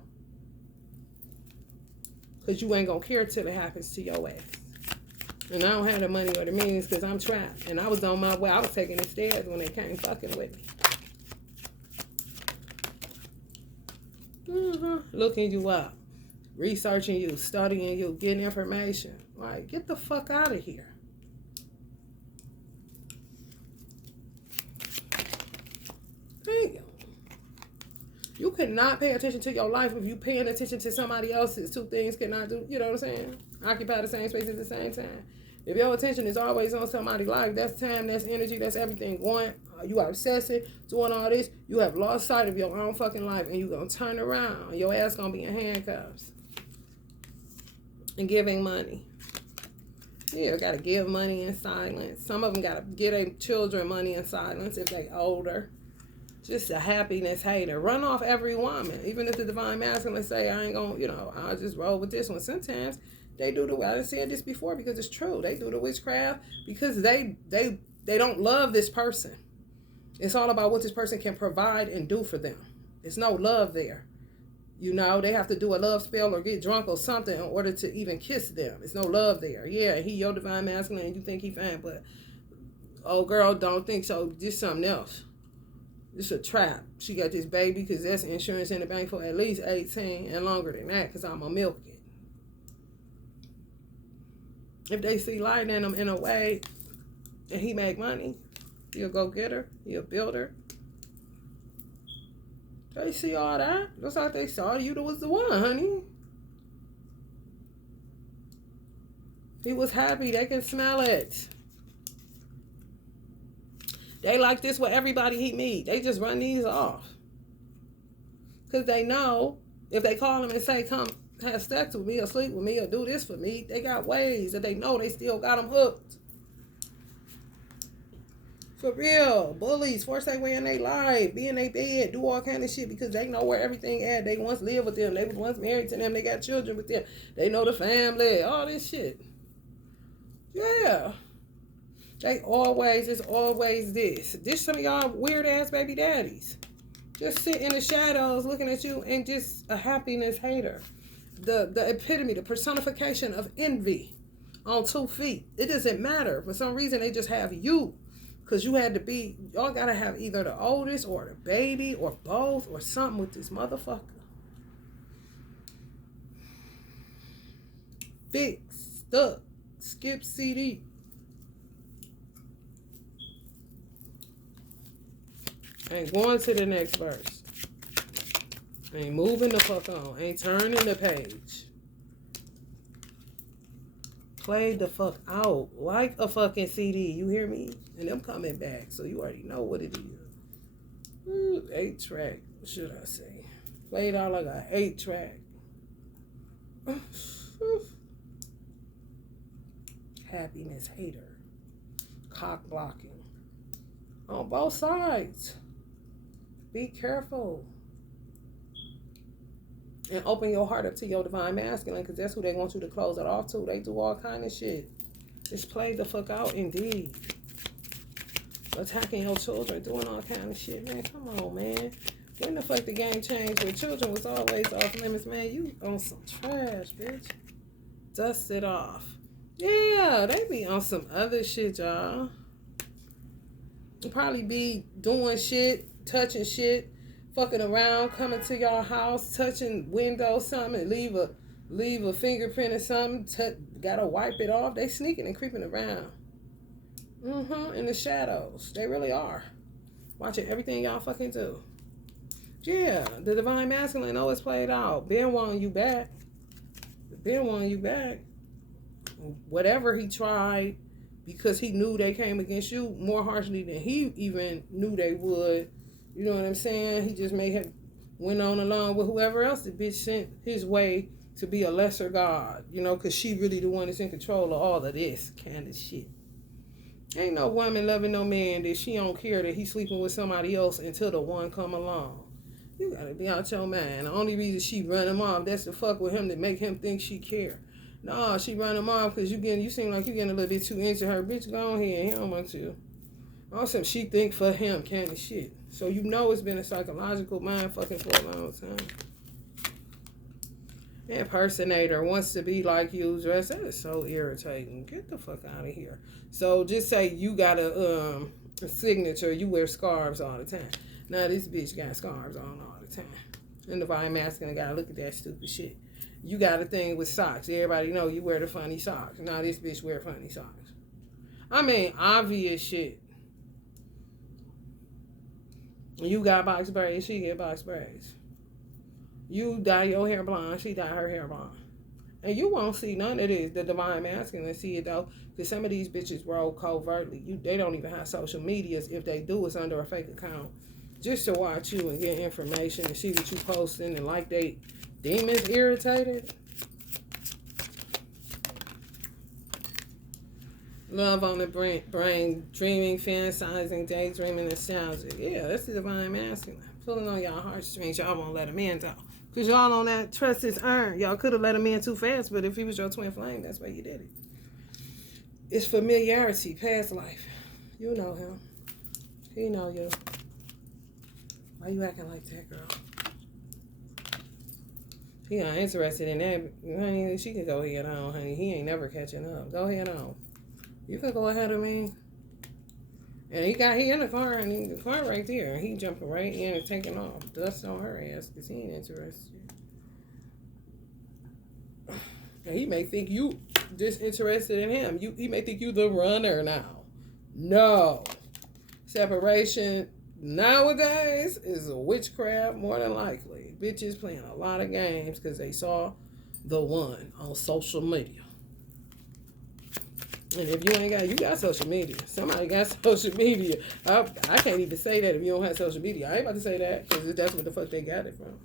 Because you ain't going to care till it happens to your ass. And I don't have the money or the means because I'm trapped. And I was on my way. I was taking the stairs when they came fucking with me. Looking you up. Researching you. Studying you. Getting information. Like, get the fuck out of here. Damn. You cannot pay attention to your life if you paying attention to somebody else's. Two things cannot do, you know what I'm saying? Occupy the same space at the same time. If your attention is always on somebody's life, that's time, that's energy, that's everything going. You are obsessing, doing all this. You have lost sight of your own fucking life, and you're going to turn around. And your ass going to be in handcuffs. And giving money. Yeah, got to give money in silence. Some of them got to give their children money in silence if they older. Just a happiness hater. Run off every woman. Even if the divine masculine say, I ain't going to, I'll just roll with this one. Sometimes they do the, I done said this before because it's true. They do the witchcraft because they don't love this person. It's all about what this person can provide and do for them. There's no love there. They have to do a love spell or get drunk or something in order to even kiss them. There's no love there. Yeah, he your divine masculine and you think he fine, but oh girl, don't think so. Just something else. It's a trap. She got this baby because that's insurance in the bank for at least 18 and longer than that because I'm going to milk it. If they see light in him in a way and he make money, he'll go get her. He'll build her. They see all that. Just like they saw you was the one, honey. He was happy. They can smell it. They like this with everybody he meet. They just run these off. Because they know if they call him and say, come have sex with me or sleep with me or do this for me, they got ways that they know they still got them hooked. For real. Bullies force their way in their life. Be in their bed. Do all kind of shit because they know where everything at. They once lived with them. They was once married to them. They got children with them. They know the family. All this shit. Yeah. It's always this. This some of y'all weird ass baby daddies. Just sit in the shadows looking at you and just a happiness hater. The epitome, the personification of envy on 2 feet. It doesn't matter. For some reason, they just have you. Because you had to be, y'all got to have either the oldest or the baby or both or something with this motherfucker. Fix, stuck, skip CD. Ain't going to the next verse. Ain't moving the fuck on. Ain't turning the page. Play the fuck out. Like a fucking CD. You hear me? And them coming back. So you already know what it is. 8-track. What should I say? Play it out like a 8-track. Happiness hater. Cock blocking. On both sides. Be careful. And open your heart up to your divine masculine because that's who they want you to close it off to. They do all kind of shit. Just play the fuck out indeed. Attacking your children, doing all kind of shit. Man, come on, man. When the fuck the game changed where children was always off limits, man? You on some trash, bitch. Dust it off. Yeah, they be on some other shit, y'all. Probably be doing shit, touching shit, fucking around, coming to your house, touching windows, something, and leave a fingerprint or something. Gotta wipe it off. They sneaking and creeping around. In the shadows. They really are. Watching everything y'all fucking do. Yeah, the divine masculine always played out. Ben wanting you back. Whatever he tried, because he knew they came against you more harshly than he even knew they would. You know what I'm saying? He just may have went on along with whoever else the bitch sent his way to be a lesser god. Because she really the one that's in control of all of this kind of shit. Ain't no woman loving no man that she don't care that he's sleeping with somebody else until the one come along. You gotta be out your mind. The only reason she run him off, that's to fuck with him to make him think she care. No, she run him off because you seem like you getting a little bit too into her. Bitch, go on here. He don't want to. Also, she think for him kind of shit. So you know it's been a psychological mind fucking for a long time. Impersonator wants to be like you, dress. That is so irritating. Get the fuck out of here. So just say you got a signature. You wear scarves all the time. Now this bitch got scarves on all the time. And the Divine Masculine gotta look at that stupid shit. You got a thing with socks. Everybody know you wear the funny socks. Now this bitch wear funny socks. I mean, obvious shit. You got box braids, she get box braids. You dye your hair blonde, she dye her hair blonde. And you won't see none of this. The Divine Masculine see it though. Because some of these bitches roll covertly. They don't even have social medias. If they do, it's under a fake account. Just to watch you and get information and see what you posting and like they demons irritated. Love on the brain, dreaming, fantasizing, daydreaming, nostalgic. Yeah, that's the Divine Masculine. Pulling on y'all heartstrings, y'all won't let him in though. Because y'all on that trust is earned. Y'all could have let him in too fast, but if he was your twin flame, that's why you did it. It's familiarity, past life. You know him. He know you. Why you acting like that, girl? He not interested in that. Honey, she can go ahead on, honey. He ain't never catching up. Go ahead on. You can go ahead of me. And he in the car, and the car right there. He jumping right in and taking off. Dust on her ass because he ain't interested. And he may think you disinterested in him. He may think you the runner now. No. Separation nowadays is a witchcraft more than likely. Bitches playing a lot of games because they saw the one on social media. And if you ain't got, you got social media. Somebody got social media. I can't even say that if you don't have social media. I ain't about to say that because that's what the fuck they got it from.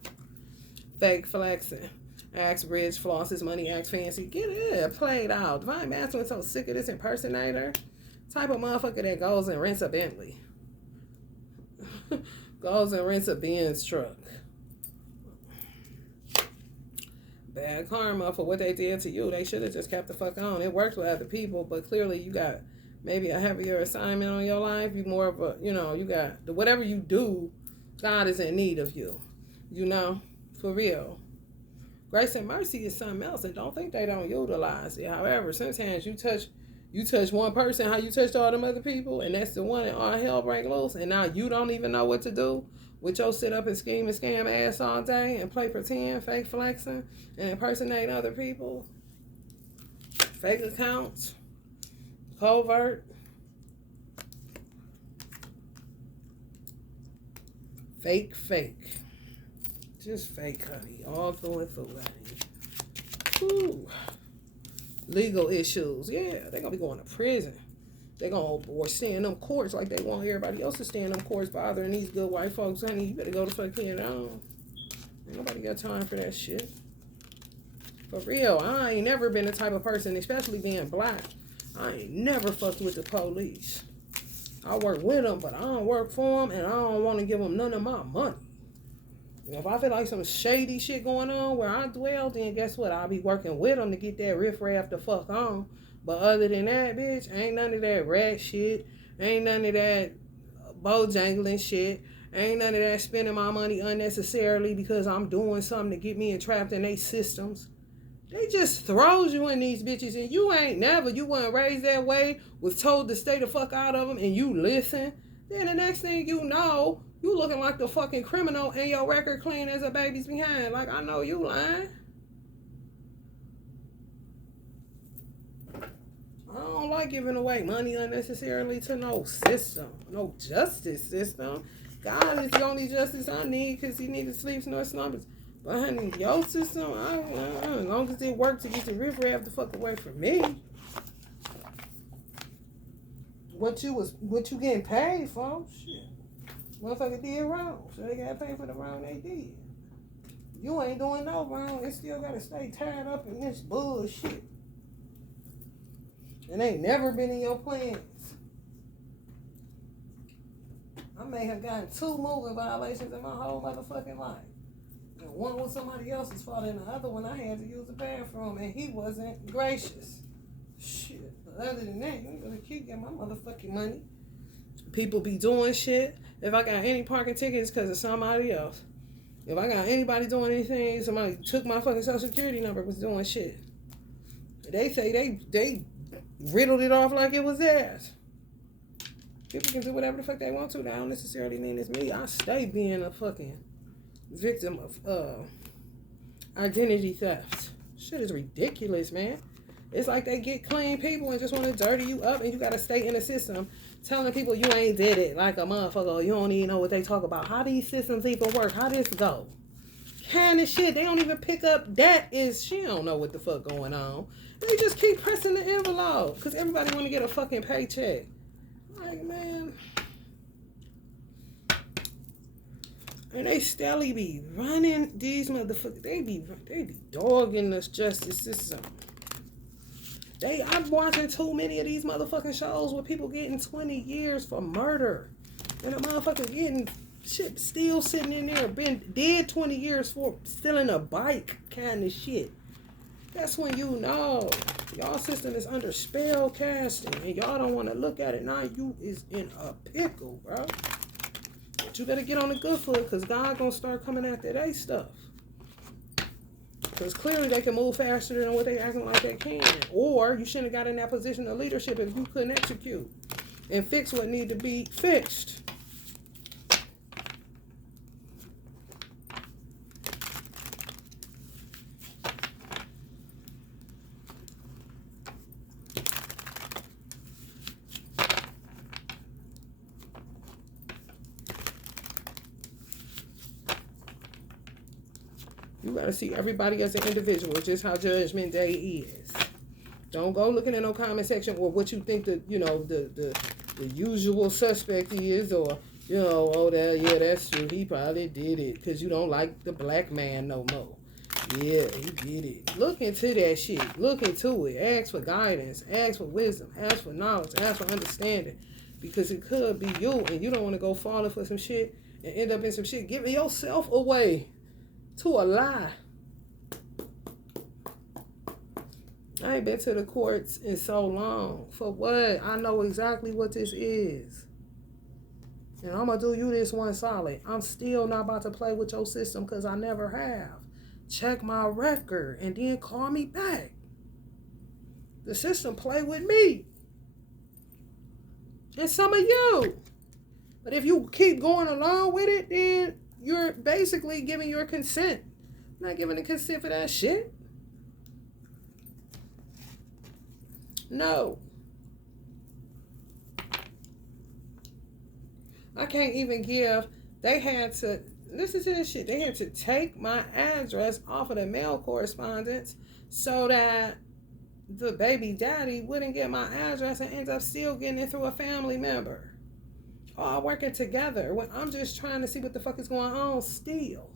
Fake flexing. Axe rich, flosses money, axe fancy. Get it played out. Divine Masculine so sick of this impersonator. Type of motherfucker that goes and rents a Bentley. Goes and rents a Benz truck. Bad karma for what they did to you. They should have just kept the fuck on. It worked with other people, but clearly you got maybe a heavier assignment on your life. You more of a, you got whatever you do, God is in need of you. For real. Grace and mercy is something else, and don't think they don't utilize it. However, sometimes you touch one person, how you touched all them other people, and that's the one that all hell break loose, and now you don't even know what to do with your sit up and scheme and scam ass all day and play pretend, fake flexing, and impersonate other people. Fake accounts. Covert. Fake. Just fake, honey. All through and through, honey. Ooh. Legal issues. Yeah, they're going to be going to prison. They're going to, or stay in them courts like they want everybody else to stay in them courts bothering these good white folks. Honey, you better go to fucking on. Ain't nobody got time for that shit. For real, I ain't never been the type of person, especially being black. I ain't never fucked with the police. I work with them, but I don't work for them, and I don't want to give them none of my money. If I feel like some shady shit going on where I dwell, then guess what? I'll be working with them to get that riffraff the fuck on. But other than that, bitch, ain't none of that rat shit. Ain't none of that bojangling shit. Ain't none of that spending my money unnecessarily because I'm doing something to get me entrapped in their systems. They just throws you in these bitches, and you wasn't raised that way, was told to stay the fuck out of them, and you listen. Then the next thing you know, you looking like the fucking criminal and your record clean as a baby's behind. Like, I know you lying. I don't like giving away money unnecessarily to no system, no justice system. God is the only justice I need because he neither sleeps nor slumbers. But honey, your system, as long as it works to get the riffraff the fuck away from me. What you getting paid for? Shit. Motherfucker did wrong, so they gotta pay for the wrong they did. You ain't doing no wrong, they still gotta stay tied up in this bullshit. It ain't never been in your plans. I'm may have gotten 2 moving violations in my whole motherfucking life. And one was somebody else's fault, and the other one I had to use the bathroom, and he wasn't gracious. Shit. But other than that, you better keep getting my motherfucking money. People be doing shit. If I got any parking tickets because of somebody else. If I got anybody doing anything, somebody took my fucking social security number, was doing shit. They say they riddled it off like it was theirs. People can do whatever the fuck they want to. That don't necessarily mean it's me. I stay being a fucking victim of identity theft. Shit is ridiculous, man. It's like they get clean people and just want to dirty you up, and you got to stay in the system telling people you ain't did it like a motherfucker. You don't even know what they talk about. How these systems even work? How this go? Kind of shit. They don't even pick up that is, she don't know what the fuck going on. They just keep pressing the envelope because everybody want to get a fucking paycheck. Like, man. And they steadily be running these motherfuckers. They be dogging this justice system. I'm watching too many of these motherfucking shows where people getting 20 years for murder. And a motherfucker getting shit still sitting in there, been dead 20 years for stealing a bike kind of shit. That's when you know y'all system is under spell casting and y'all don't want to look at it. Now you is in a pickle, bro. But you better get on the good foot because God gonna start coming after they stuff. Because clearly they can move faster than what they acting like they can. Or you shouldn't have got in that position of leadership if you couldn't execute and fix what need to be fixed. You gotta see everybody as an individual, just how Judgment Day is. Don't go looking in no comment section or what you think the usual suspect is, or that's true. He probably did it because you don't like the black man no more. Yeah, he did it. Look into that shit. Look into it. Ask for guidance. Ask for wisdom. Ask for knowledge. Ask for understanding, because it could be you, and you don't want to go falling for some shit and end up in some shit giving yourself away to a lie. I ain't been to the courts in so long. For what? I know exactly what this is. And I'm going to do you this one solid. I'm still not about to play with your system because I never have. Check my record and then call me back. The system play with me. And some of you. But if you keep going along with it, then you're basically giving your consent. Not giving the consent for that shit. No. I can't even give. They had to, listen to this shit. They had to take my address off of the mail correspondence so that the baby daddy wouldn't get my address and end up still getting it through a family member. All working together when I'm just trying to see what the fuck is going on still.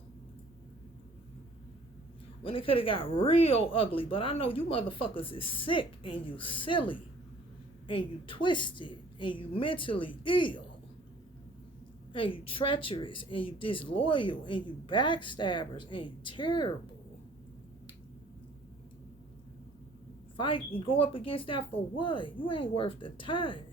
When it could have got real ugly, but I know you motherfuckers is sick and you silly and you twisted and you mentally ill and you treacherous and you disloyal and you backstabbers and you terrible. Fight and go up against that for what? You ain't worth the time.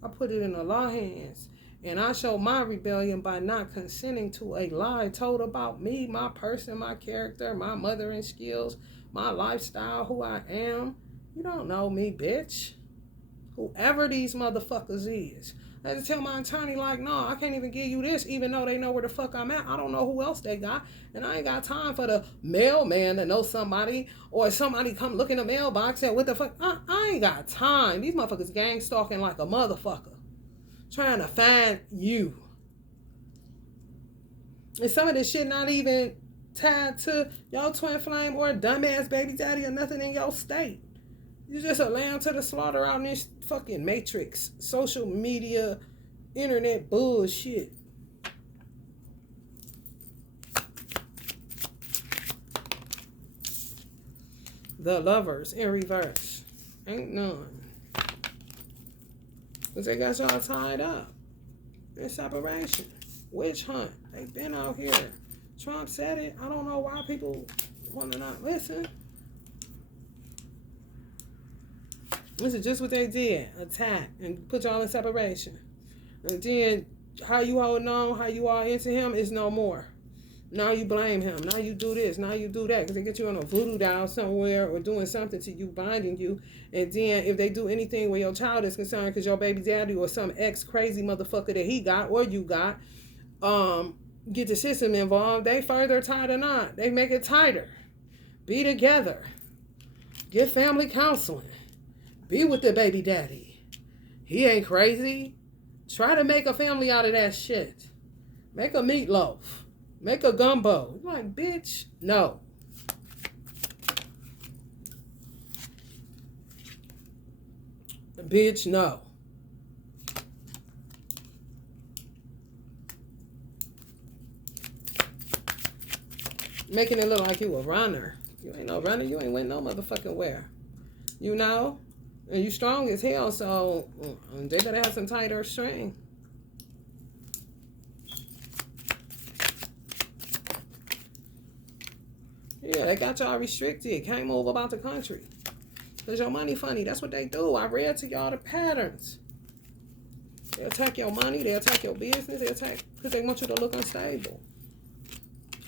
I put it in Allah's hands, and I show my rebellion by not consenting to a lie told about me, my person, my character, my mothering skills, my lifestyle, who I am. You don't know me, bitch. Whoever these motherfuckers is. I had to tell my attorney, like, no, I can't even give you this, even though they know where the fuck I'm at. I don't know who else they got, and I ain't got time for the mailman to know somebody, or somebody come look in the mailbox and what the fuck. I ain't got time. These motherfuckers gang stalking like a motherfucker, trying to find you. And some of this shit not even tied to your twin flame or dumbass baby daddy or nothing in your state. You just a lamb to the slaughter out in this fucking matrix, social media, internet bullshit. The Lovers in reverse. Ain't none. Because they got y'all tied up. and separation. Witch hunt. They've been out here. Trump said it. I don't know why people want to not listen. This is just what they did. Attack and put y'all in separation. And then how you holding on, how you are into him is no more. Now you blame him. Now you do this. Now you do that. Because they get you on a voodoo doll somewhere or doing something to you, binding you. And then if they do anything where your child is concerned because your baby daddy or some ex-crazy motherfucker that he got or you got, get the system involved, they further tie the knot. They make it tighter. Be together. Get family counseling. Be with the baby daddy. He ain't crazy. Try to make a family out of that shit. Make a meatloaf. Make a gumbo. You're like, bitch, no. Bitch, no. Making it look like you a runner. You ain't no runner. You ain't went no motherfucking where. You know? And you strong as hell, so they better have some tighter string. Yeah, they got y'all restricted. Can't move about the country. Because your money funny. That's what they do. I read to y'all the patterns. They'll take your money. They'll take your business. They'll take... Because they want you to look unstable.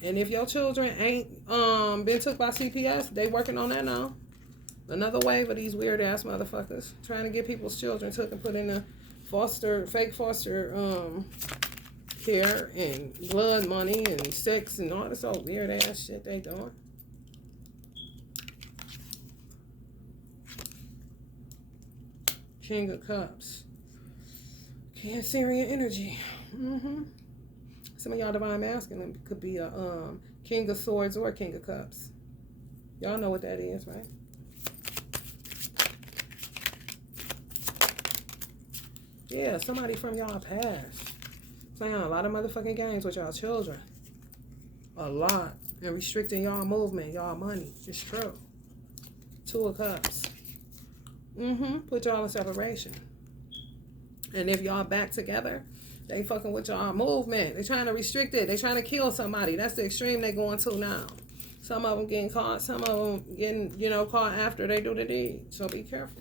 And if your children ain't been took by CPS, they working on that now. Another wave of these weird ass motherfuckers trying to get people's children took and put in a fake foster care and blood money and sex and all this old weird ass shit they doing. King of Cups. Cancerian energy. Some of y'all divine masculine could be a King of Swords or King of Cups. Y'all know what that is, right? Yeah, somebody from y'all past. Playing a lot of motherfucking games with y'all children. A lot. And restricting y'all movement, y'all money. It's true. Two of Cups. Put y'all in separation. And if y'all back together, they fucking with y'all movement. They trying to restrict it. They trying to kill somebody. That's the extreme they going to now. Some of them getting caught. Some of them getting, caught after they do the deed. So be careful.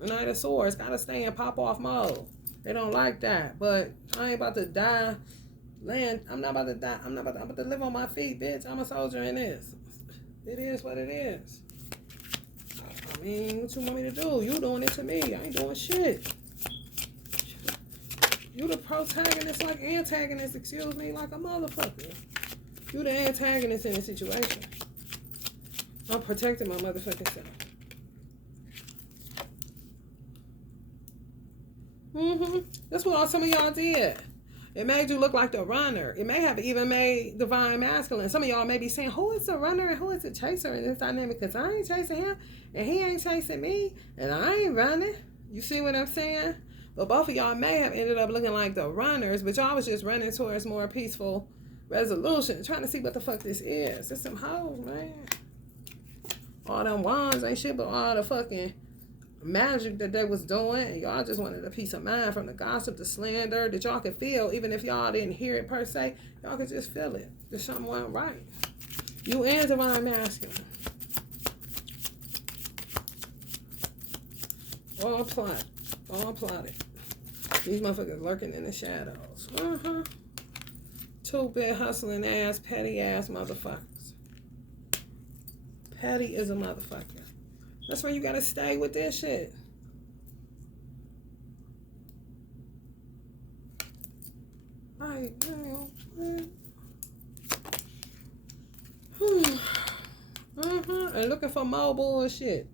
Knight of Swords. Gotta stay in pop-off mode. They don't like that. But I ain't about to die. I'm not about to die. I'm about to live on my feet, bitch. I'm a soldier in this. It is what it is. I mean, what you want me to do? You doing it to me. I ain't doing shit. You the protagonist like antagonist, excuse me, like a motherfucker. You the antagonist in the situation. I'm protecting my motherfucking self. That's what some of y'all did. It made you look like the runner. It may have even made divine masculine. Some of y'all may be saying, who is the runner and who is the chaser in this dynamic? Because I ain't chasing him and he ain't chasing me and I ain't running. You see what I'm saying? But both of y'all may have ended up looking like the runners, but y'all was just running towards more peaceful resolution, trying to see what the fuck this is. It's some hoes, man. All them wands ain't shit, but all the fucking magic that they was doing, and y'all just wanted a peace of mind from the gossip, the slander that y'all could feel, even if y'all didn't hear it per se, y'all could just feel it. There's something went right. You and divine masculine. All plotted. These motherfuckers lurking in the shadows. Two-bit hustling ass, petty ass motherfuckers. Petty is a motherfucker. That's why you gotta stay with this shit. Like, and looking for more bullshit.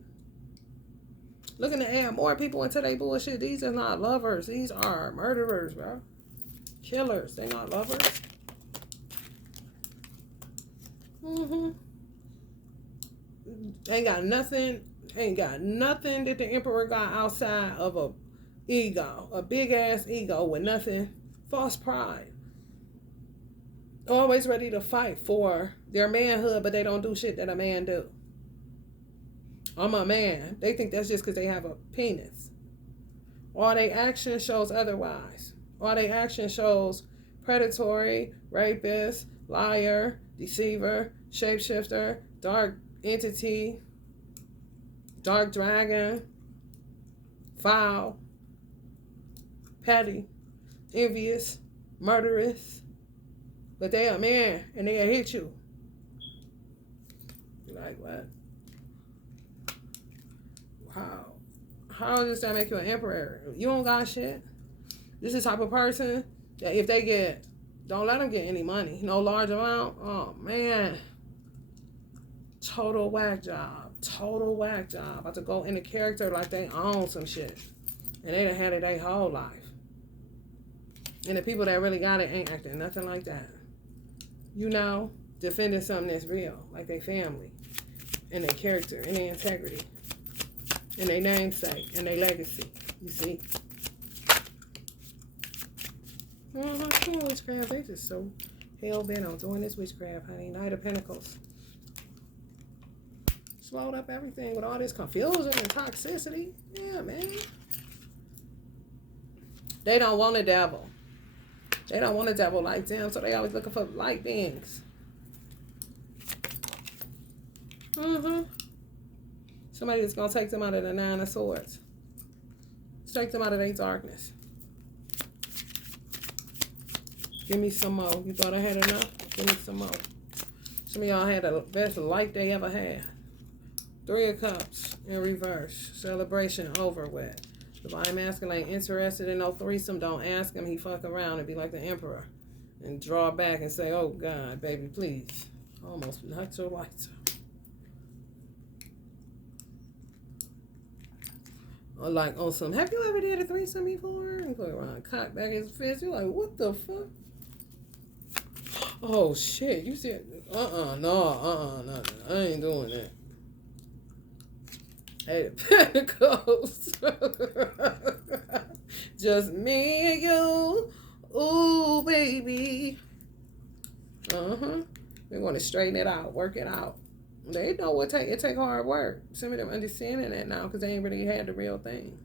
Looking to add more people into their bullshit. These are not lovers. These are murderers, bro. Killers. They not lovers. Ain't got nothing that the emperor got outside of a ego. A big ass ego with nothing. False pride. Always ready to fight for their manhood, but they don't do shit that a man do. I'm a man. They think that's just because they have a penis. All their action shows otherwise. All their action shows predatory, rapist, liar, deceiver, shapeshifter, dark entity, dark dragon, foul, petty, envious, murderous. But they a man and they'll hit you. You're like, what? Wow. How does that make you an emperor? You don't got shit. This is the type of person that if they get, don't let them get any money. No large amount. Oh, man. Total whack job. Total whack job. About to go into character like they own some shit. And they done had it their whole life. And the people that really got it ain't acting nothing like that. You know, defending something that's real. Like their family. And their character. And their integrity. And their namesake. And their legacy. You see? Witchcraft, they just so hell-bent on doing this witchcraft, honey. Knight of Pentacles. Slowed up everything with all this confusion and toxicity. Yeah, man. They don't want a devil. They don't want a devil like them, so they always looking for light beings. Somebody that's going to take them out of the Nine of Swords. Take them out of their darkness. Give me some more. You thought I had enough? Give me some more. Some of y'all had the best life they ever had. Three of Cups in reverse. Celebration over with. Divine Masculine interested in no threesome. Don't ask him. He fuck around and be like the Emperor. And draw back and say, oh God, baby, please. Almost knocked your lights out. Or like on some, have you ever did a threesome before? And put around cock back his fist. You're like, what the fuck? Oh shit, you said, no, I ain't doing that. Hey, Pentacles. Just me and you. Ooh, baby. We're going to straighten it out, work it out. They know what it take hard work. Some of them understanding that now because they ain't really had the real thing.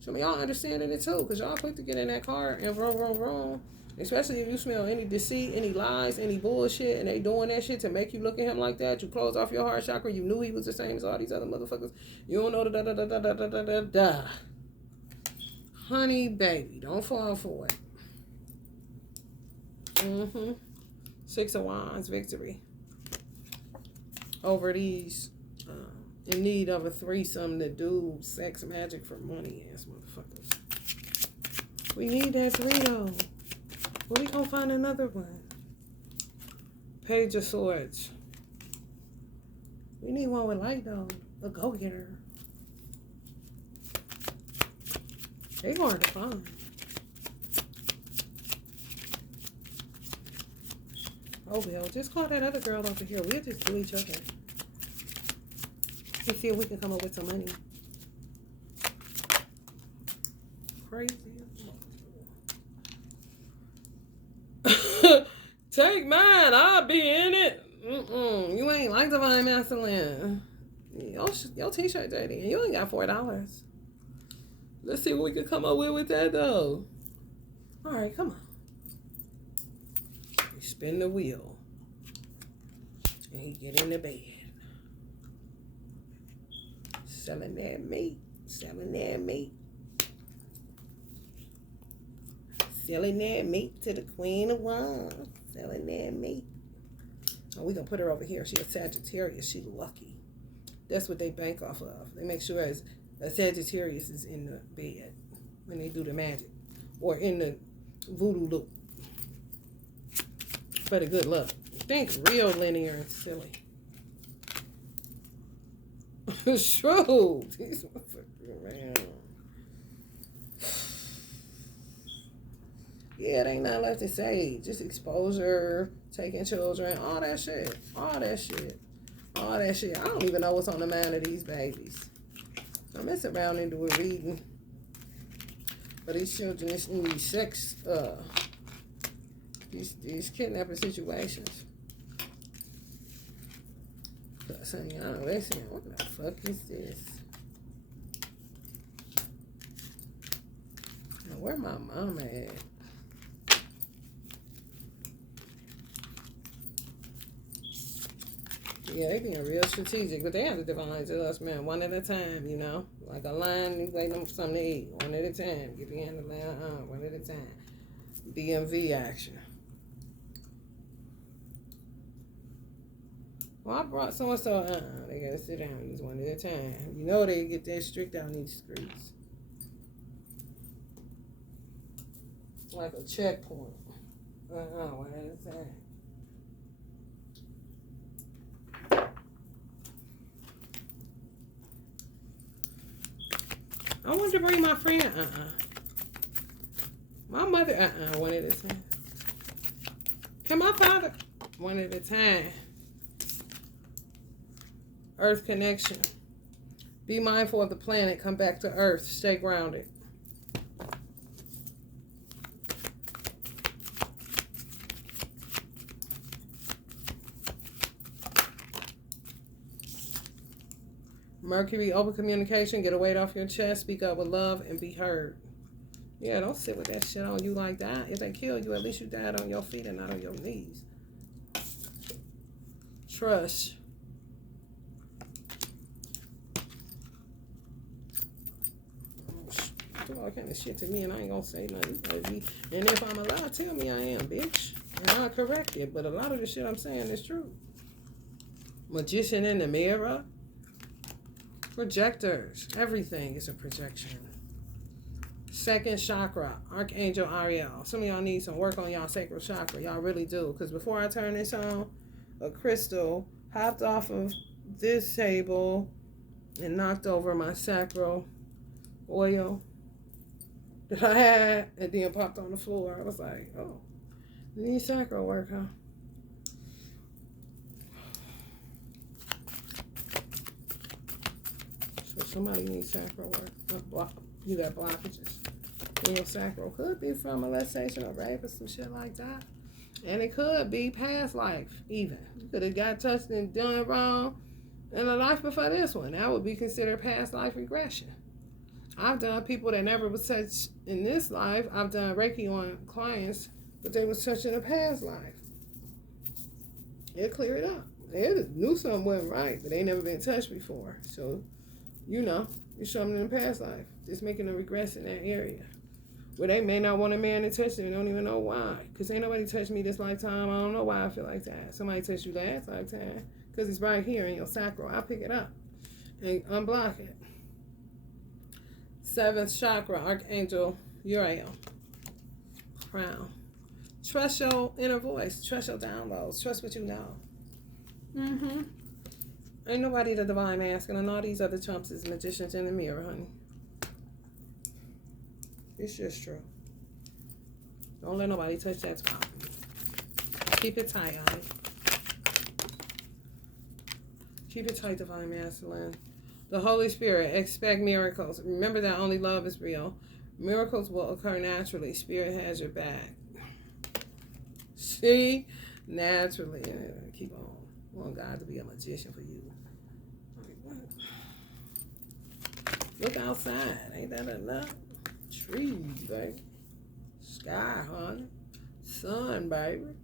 Some of y'all understanding it too because y'all quick to get in that car and vroom. Especially if you smell any deceit, any lies, any bullshit, and they doing that shit to make you look at him like that. You close off your heart chakra. You knew he was the same as all these other motherfuckers. You don't know the Honey, baby, don't fall for it. Six of Wands, victory. Over these in need of a threesome to do sex magic for money ass motherfuckers. We need that three though. Where we gonna find another one? Page of Swords. We need one with light though. A go-getter. They hard to find. Oh well, just call that other girl over here. We'll just do each other. Let's see if we can come up with some money. Crazy. Take mine. I'll be in it. You ain't like Divine Masculine. Your t-shirt dirty. And you only got $4. Let's see what we can come up with that though. All right, come on. You spin the wheel. And you get in the bed. Selling that meat. Selling that meat. Selling that meat to the Queen of Wands. Selling that meat. Oh, we gonna put her over here. She a Sagittarius. She lucky. That's what they bank off of. They make sure as a Sagittarius is in the bed when they do the magic. Or in the voodoo loop. For the good luck. Think real linear and silly. It's true. These motherfuckers, man. Yeah, it ain't nothing left to say. Just exposure, taking children, all that shit. All that shit. All that shit. I don't even know what's on the mind of these babies. I'm messing around and doing reading. But these children, these sex, these kidnapping situations. So y'all know they saying, what the fuck is this? Now, where my mama at? Yeah, they being real strategic, but they have to divine to us, man, one at a time, you know? Like a line, you wait them something to eat, one at a time. Get behind the line, one at a time. DMV action. Well, I brought so-and-so, they gotta sit down and use one at a time. You know they get that strict out in these streets. Like a checkpoint. One at a time. I wanted to bring my friend, my mother, one at a time. Can my father, one at a time. Earth connection. Be mindful of the planet. Come back to Earth. Stay grounded. Mercury, open communication. Get a weight off your chest. Speak up with love and be heard. Yeah, don't sit with that shit on you like that. If they kill you, at least you died on your feet and not on your knees. Trust. Do all kind of shit to me and I ain't gonna say nothing. And if I'm allowed, tell me I am, bitch. And I'll correct it. But a lot of the shit I'm saying is true. Magician in the mirror. Projectors. Everything is a projection. Second chakra. Archangel Ariel. Some of y'all need some work on y'all sacral chakra. Y'all really do. Because before I turn this on, a crystal hopped off of this table and knocked over my sacral oil that I had and then popped on the floor. I was like, oh, you need sacral work, huh? So somebody needs sacral work. You got blockages in your sacral. Could be from molestation or rape or some shit like that. And it could be past life even. You could have got touched and done wrong in a life before this one. That would be considered past life regression. I've done people that never was touched in this life. I've done Reiki on clients, but they was touched in a past life. It cleared it up. They knew something wasn't right, but they never been touched before. So, you know, you show them in the past life. Just making a regress in that area. Where they may not want a man to touch them and don't even know why. Because ain't nobody touched me this lifetime. I don't know why I feel like that. Somebody touched you last lifetime. Because it's right here in your sacral. I'll pick it up and unblock it. Seventh chakra, Archangel Uriel. Crown. Trust your inner voice. Trust your downloads. Trust what you know. Ain't nobody the divine masculine. And all these other chumps is magicians in the mirror, honey. It's just true. Don't let nobody touch that spot. Keep it tight, honey. Keep it tight, divine masculine. The Holy Spirit, expect miracles. Remember that only love is real. Miracles will occur naturally. Spirit has your back. See? Naturally. Keep on. I want God to be a magician for you. Look outside. Ain't that enough? Trees, baby. Sky, honey. Sun, baby.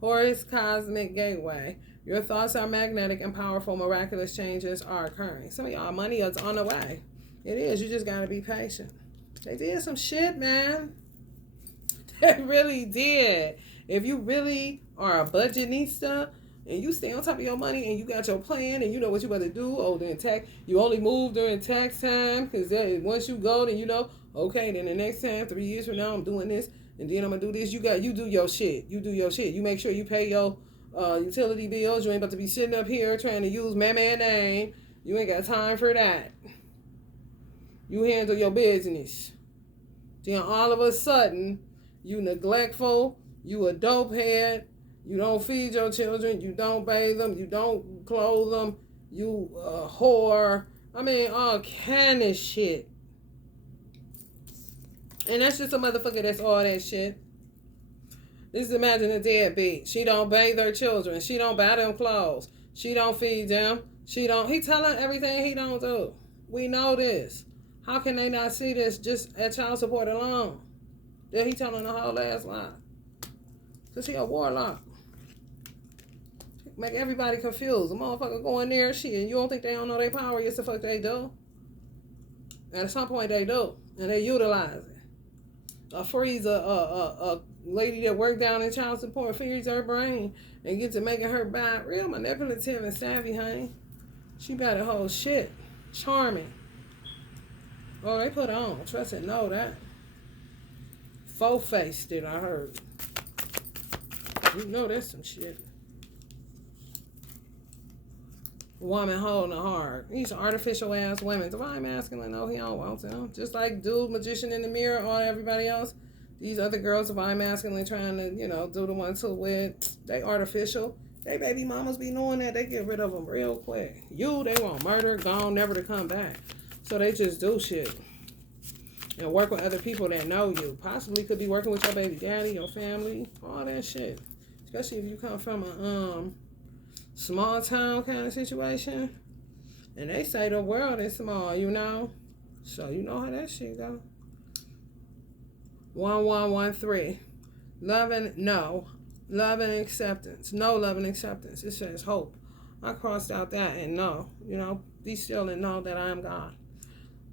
Horus Cosmic Gateway. Your thoughts are magnetic and powerful. Miraculous changes are occurring. Some of y'all money is on the way. It is. You just got to be patient. They did some shit, man. They really did. If you really are a budgetista and you stay on top of your money and you got your plan and you know what you about to do, then tax, you only move during tax time because once you go, then you know, okay, then the next time, 3 years from now, I'm doing this and then I'm going to do this. You do your shit. You do your shit. You make sure you pay your utility bills. You ain't about to be sitting up here trying to use my man name. You ain't got time for that. You handle your business. Then all of a sudden, you neglectful, you a dope head, you don't feed your children, you don't bathe them, you don't clothe them, you a whore. I mean, all kind of shit. And that's just a motherfucker that's all that shit. Just imagine a deadbeat. She don't bathe her children. She don't buy them clothes. She don't feed them. She don't. He telling everything he don't do. We know this. How can they not see this just at child support alone? That he telling the whole ass lie. Cause he a warlock. Make everybody confused. A motherfucker going there, shit, and you don't think they don't know their power? Yes, the fuck they do. And at some point they do, and they utilize it. Freeze a lady that worked down in child support, freeze her brain and get to making her bad, real manipulative and savvy, honey. She better the whole shit. Charming. Oh, they put on. Trust it, know that. Faux faced it, I heard. You know that's some shit. Woman holding a heart. These artificial ass women. Divine masculine, no, he don't want them. Just like dude, magician in the mirror, or everybody else. These other girls, divine masculine, trying to, do the one to with. They artificial. They baby mamas be knowing that. They get rid of them real quick. They want murder, gone, never to come back. So they just do shit. And work with other people that know you. Possibly could be working with your baby daddy, your family, all that shit. Especially if you come from a, small town kind of situation. And they say the world is small, So you know how that shit go. 1113. Love and acceptance. No love and acceptance. It says hope. I crossed out that and no. Be still and know that I am God.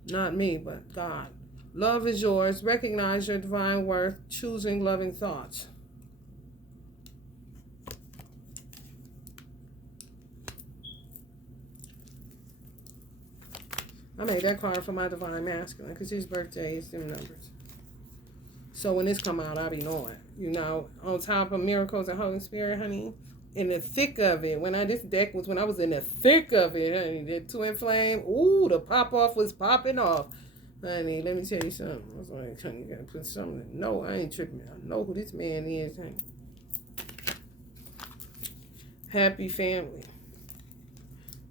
Not me, but God. Love is yours. Recognize your divine worth. Choosing loving thoughts. I made that card for my divine masculine because his birthday is them numbers. So when this come out, I'll be knowing. On top of miracles and Holy Spirit, honey, in the thick of it. This deck was when I was in the thick of it, honey. The Twinflame, the pop off was popping off. Honey, let me tell you something. I was like, honey, you gotta put something. No, I ain't tripping. I know who this man is, honey. Happy family.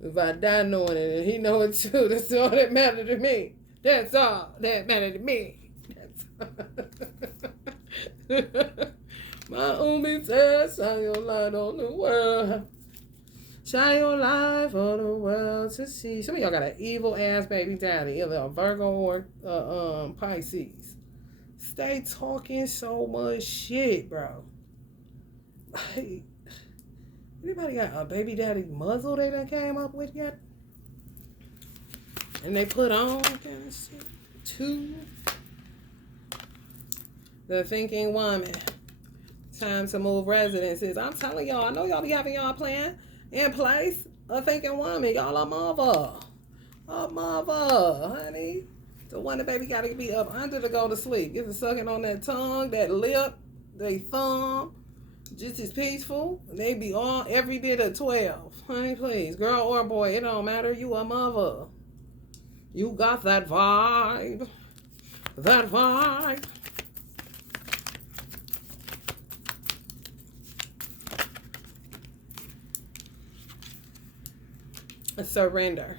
If I die knowing it, and he know it too, that's all that matters to me. That's all that matters to me. That's all. My only says, shine your light on the world. Shine your light for the world to see. Some of y'all got an evil ass baby daddy, either a Virgo or Pisces. Stay talking so much shit, bro. Anybody got a baby daddy muzzle they done came up with yet? And they put on kind of shit. 2. The thinking woman. Time to move residences. I'm telling y'all, I know y'all be having y'all plan in place. A thinking woman. Y'all a mother. A mother, honey. The one the baby got to be up under to go to sleep. Get to sucking on that tongue, that lip, they thumb. Just as peaceful. They be all every bit of 12. Honey, please. Girl or boy, it don't matter. You a mother. You got that vibe. That vibe. Surrender.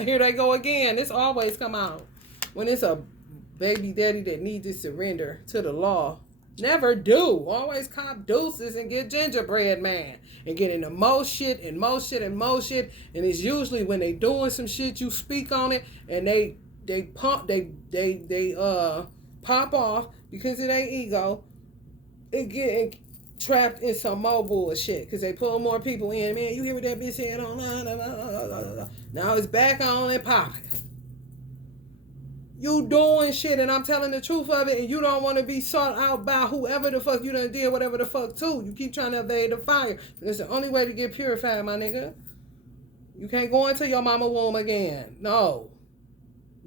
Here they go again. This always come out. When it's a baby daddy that needs to surrender to the law. Never do. Always cop deuces and get gingerbread man. And get into more shit and more shit and more shit. And it's usually when they doing some shit, you speak on it and they pop off because of their ego. It get trapped in some more bullshit because they pull more people in. Man, you hear what that bitch said on? Now it's back on and popping. You doing shit and I'm telling the truth of it and you don't want to be sought out by whoever the fuck you done did whatever the fuck too. You keep trying to evade the fire. But it's the only way to get purified, my nigga. You can't go into your mama womb again. No.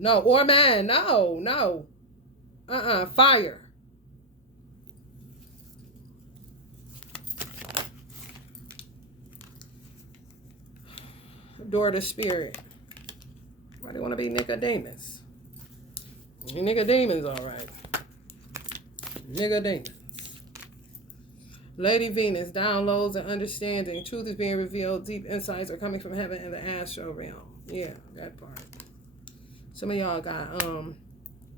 Or man. No. Fire. Door to spirit. Why do you want to be Nicodemus? Nicodemus, all right. Nicodemus. Lady Venus, downloads and understanding. Truth is being revealed. Deep insights are coming from heaven and the astral realm. Yeah, that part. Some of y'all got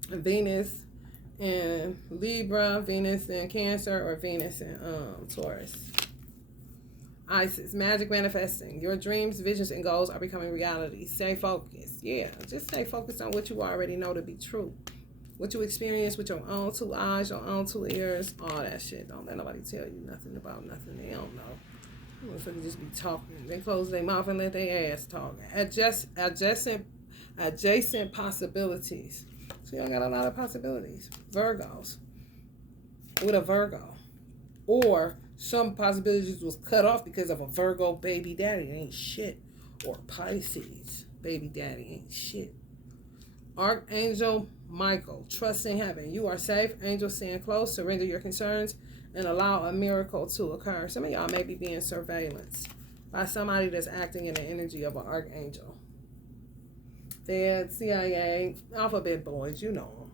Venus in Libra, Venus in Cancer, or Venus in Taurus. Isis, magic manifesting. Your dreams, visions, and goals are becoming reality. Stay focused. Yeah, just stay focused on what you already know to be true. What you experience with your own two eyes, your own two ears, all that shit. Don't let nobody tell you nothing about nothing they don't know. Motherfuckers just be talking. They close their mouth and let their ass talk. Adjacent possibilities. So you don't got a lot of possibilities. Virgos. With a Virgo. Or some possibilities was cut off because of a Virgo baby daddy. It ain't shit. Or Pisces baby daddy ain't shit. Archangel Michael, trust in heaven. You are safe. Angels stand close. Surrender your concerns and allow a miracle to occur. Some of y'all may be being surveillanced by somebody that's acting in the energy of an archangel. Fed, CIA, alphabet boys, you know them.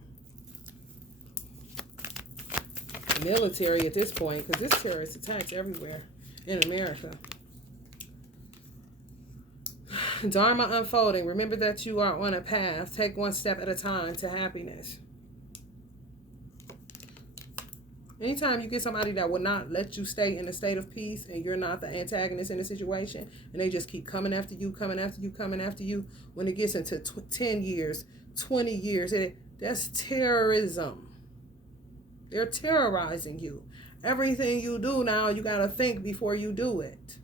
Military at this point, because this terrorist attacks everywhere in America. Dharma unfolding. Remember that you are on a path. Take one step at a time to happiness. Anytime you get somebody that will not let you stay in a state of peace and you're not the antagonist in the situation and they just keep coming after you, when it gets into 10 years, 20 years, that's terrorism. They're terrorizing you. Everything you do now, you got to think before you do it.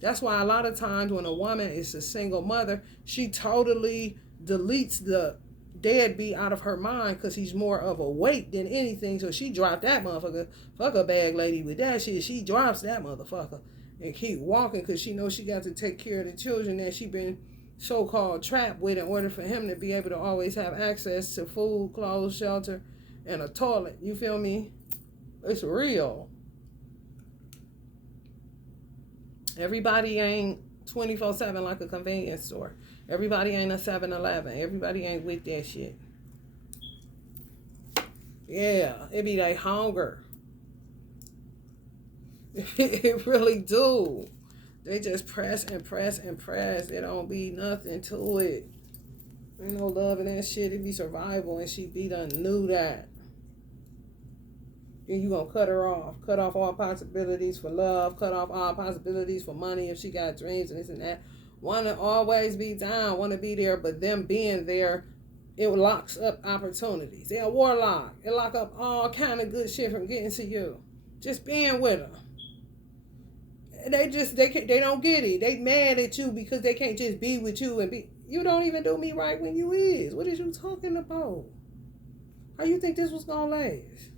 That's why a lot of times when a woman is a single mother, she totally deletes the deadbeat out of her mind because he's more of a weight than anything. So she dropped that motherfucker. Fuck a bag lady with that shit. She drops that motherfucker and keep walking because she knows she got to take care of the children that she been so-called trapped with in order for him to be able to always have access to food, clothes, shelter, and a toilet. You feel me? It's real. Everybody ain't 24/7 like a convenience store. Everybody ain't a 7-Eleven. Everybody ain't with that shit. Yeah, it be that hunger. It really do. They just press and press and press. It don't be nothing to it. Ain't no love in that shit. It be survival, and she be done knew that. And you gonna cut her off. Cut off all possibilities for love. Cut off all possibilities for money if she got dreams and this and that. Want to always be down. Want to be there. But them being there, it locks up opportunities. They're a warlock. It lock up all kind of good shit from getting to you. Just being with her. They don't get it. They mad at you because they can't just be with you and be. You don't even do me right when you is. What is you talking about? How you think this was gonna last?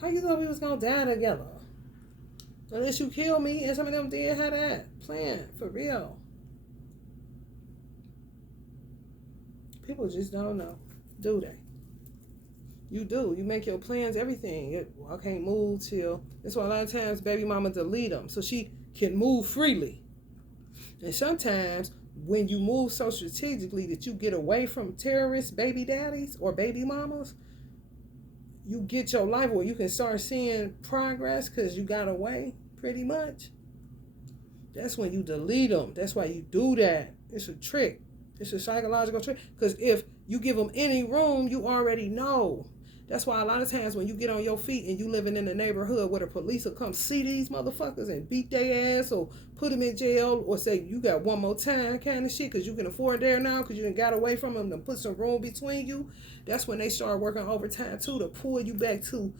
How you thought we was gonna die together? Unless you kill me, and some of them did have that plan, for real. People just don't know, do they? You do. You make your plans, everything. I can't move till. That's why a lot of times baby mama delete them so she can move freely. And sometimes when you move so strategically that you get away from terrorist baby daddies or baby mamas, you get your life where you can start seeing progress because you got away, pretty much. That's when you delete them. That's why you do that. It's a trick. It's a psychological trick. Because if you give them any room, you already know. That's why a lot of times when you get on your feet and you living in a neighborhood where the police will come see these motherfuckers and beat their ass or put them in jail or say you got one more time kind of shit because you can afford there now because you done got away from them and put some room between you. That's when they start working overtime too to pull you back to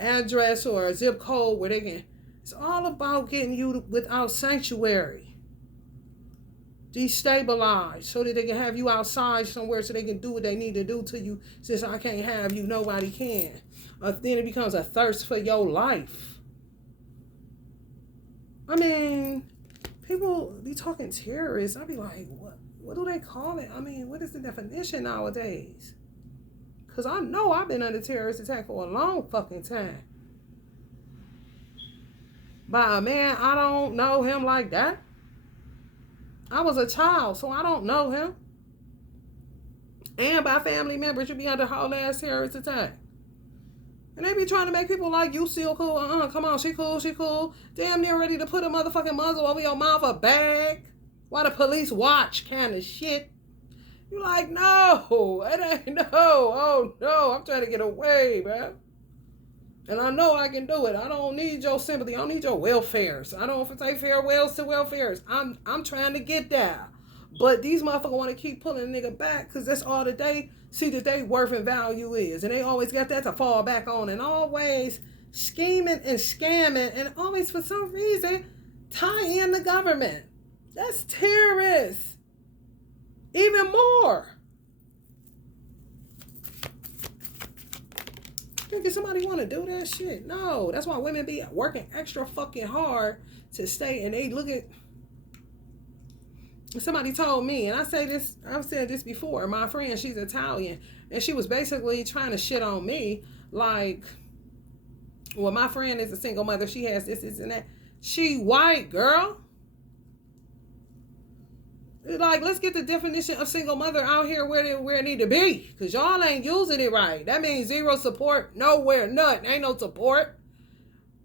address or a zip code where they can. It's all about getting you without sanctuary. Destabilized so that they can have you outside somewhere so they can do what they need to do to you. Since I can't have you, nobody can. Then it becomes a thirst for your life. I mean, people be talking terrorists. I be like, what do they call it? I mean, what is the definition nowadays? Because I know I've been under terrorist attack for a long fucking time. By a man, I don't know him like that. I was a child, so I don't know him. And by family members, you be under whole ass terrorist attack. And they be trying to make people like, you still cool? Come on, she cool. Damn near ready to put a motherfucking muzzle over your mouth, a bag. While the police watch kind of shit. You like, no, it ain't no. Oh no, I'm trying to get away, bro. And I know I can do it. I don't need your sympathy. I don't need your welfares. I don't say farewells to welfares. I'm trying to get there. But these motherfuckers want to keep pulling a nigga back because that's all that they see that they worth and value is. And they always got that to fall back on. And always scheming and scamming. And always for some reason tie in the government. That's terrorists. Even more. Think somebody want to do that shit? No. That's why women be working extra fucking hard to stay. And they look at... Somebody told me, and I say this, I've said this before. My friend, she's Italian. And she was basically trying to shit on me. Like, well, my friend is a single mother. She has this and that. She white, girl. Like, let's get the definition of single mother out here where it need to be. Because y'all ain't using it right. That means zero support, nowhere, nothing. Ain't no support.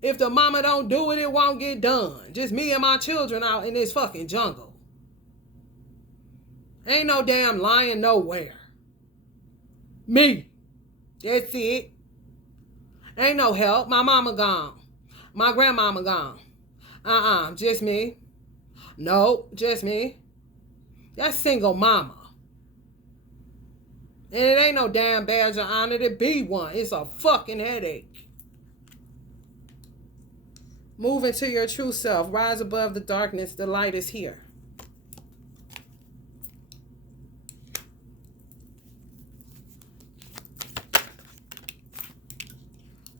If the mama don't do it, it won't get done. Just me and my children out in this fucking jungle. Ain't no damn lion nowhere. Me. That's it. Ain't no help. My mama gone. My grandmama gone. Just me. No, just me. That's single mama. And it ain't no damn badge of honor to be one. It's a fucking headache. Move into your true self. Rise above the darkness. The light is here.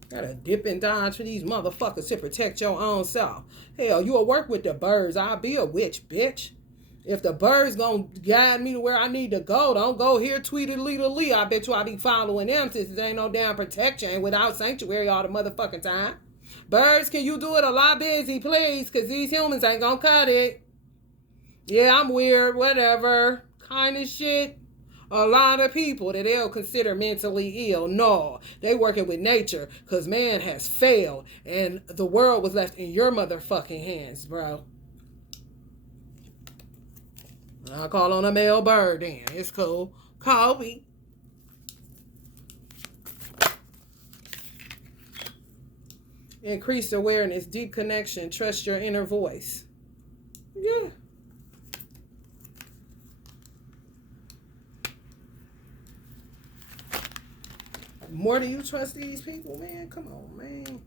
Gotta dip and dodge for these motherfuckers to protect your own self. Hell, you'll work with the birds. I'll be a witch, bitch. If the bird's gonna guide me to where I need to go, don't go here, tweedledee. I bet you I'll be following them since there ain't no damn protection without sanctuary all the motherfucking time. Birds, can you do it a lot busy, please? Because these humans ain't gonna cut it. Yeah, I'm weird, whatever. Kind of shit. A lot of people that they'll consider mentally ill. No, they working with nature because man has failed and the world was left in your motherfucking hands, bro. I'll call on a male bird then. It's cool. Call me. Increased awareness, deep connection, trust your inner voice. Yeah. More do you trust these people, man? Come on, man.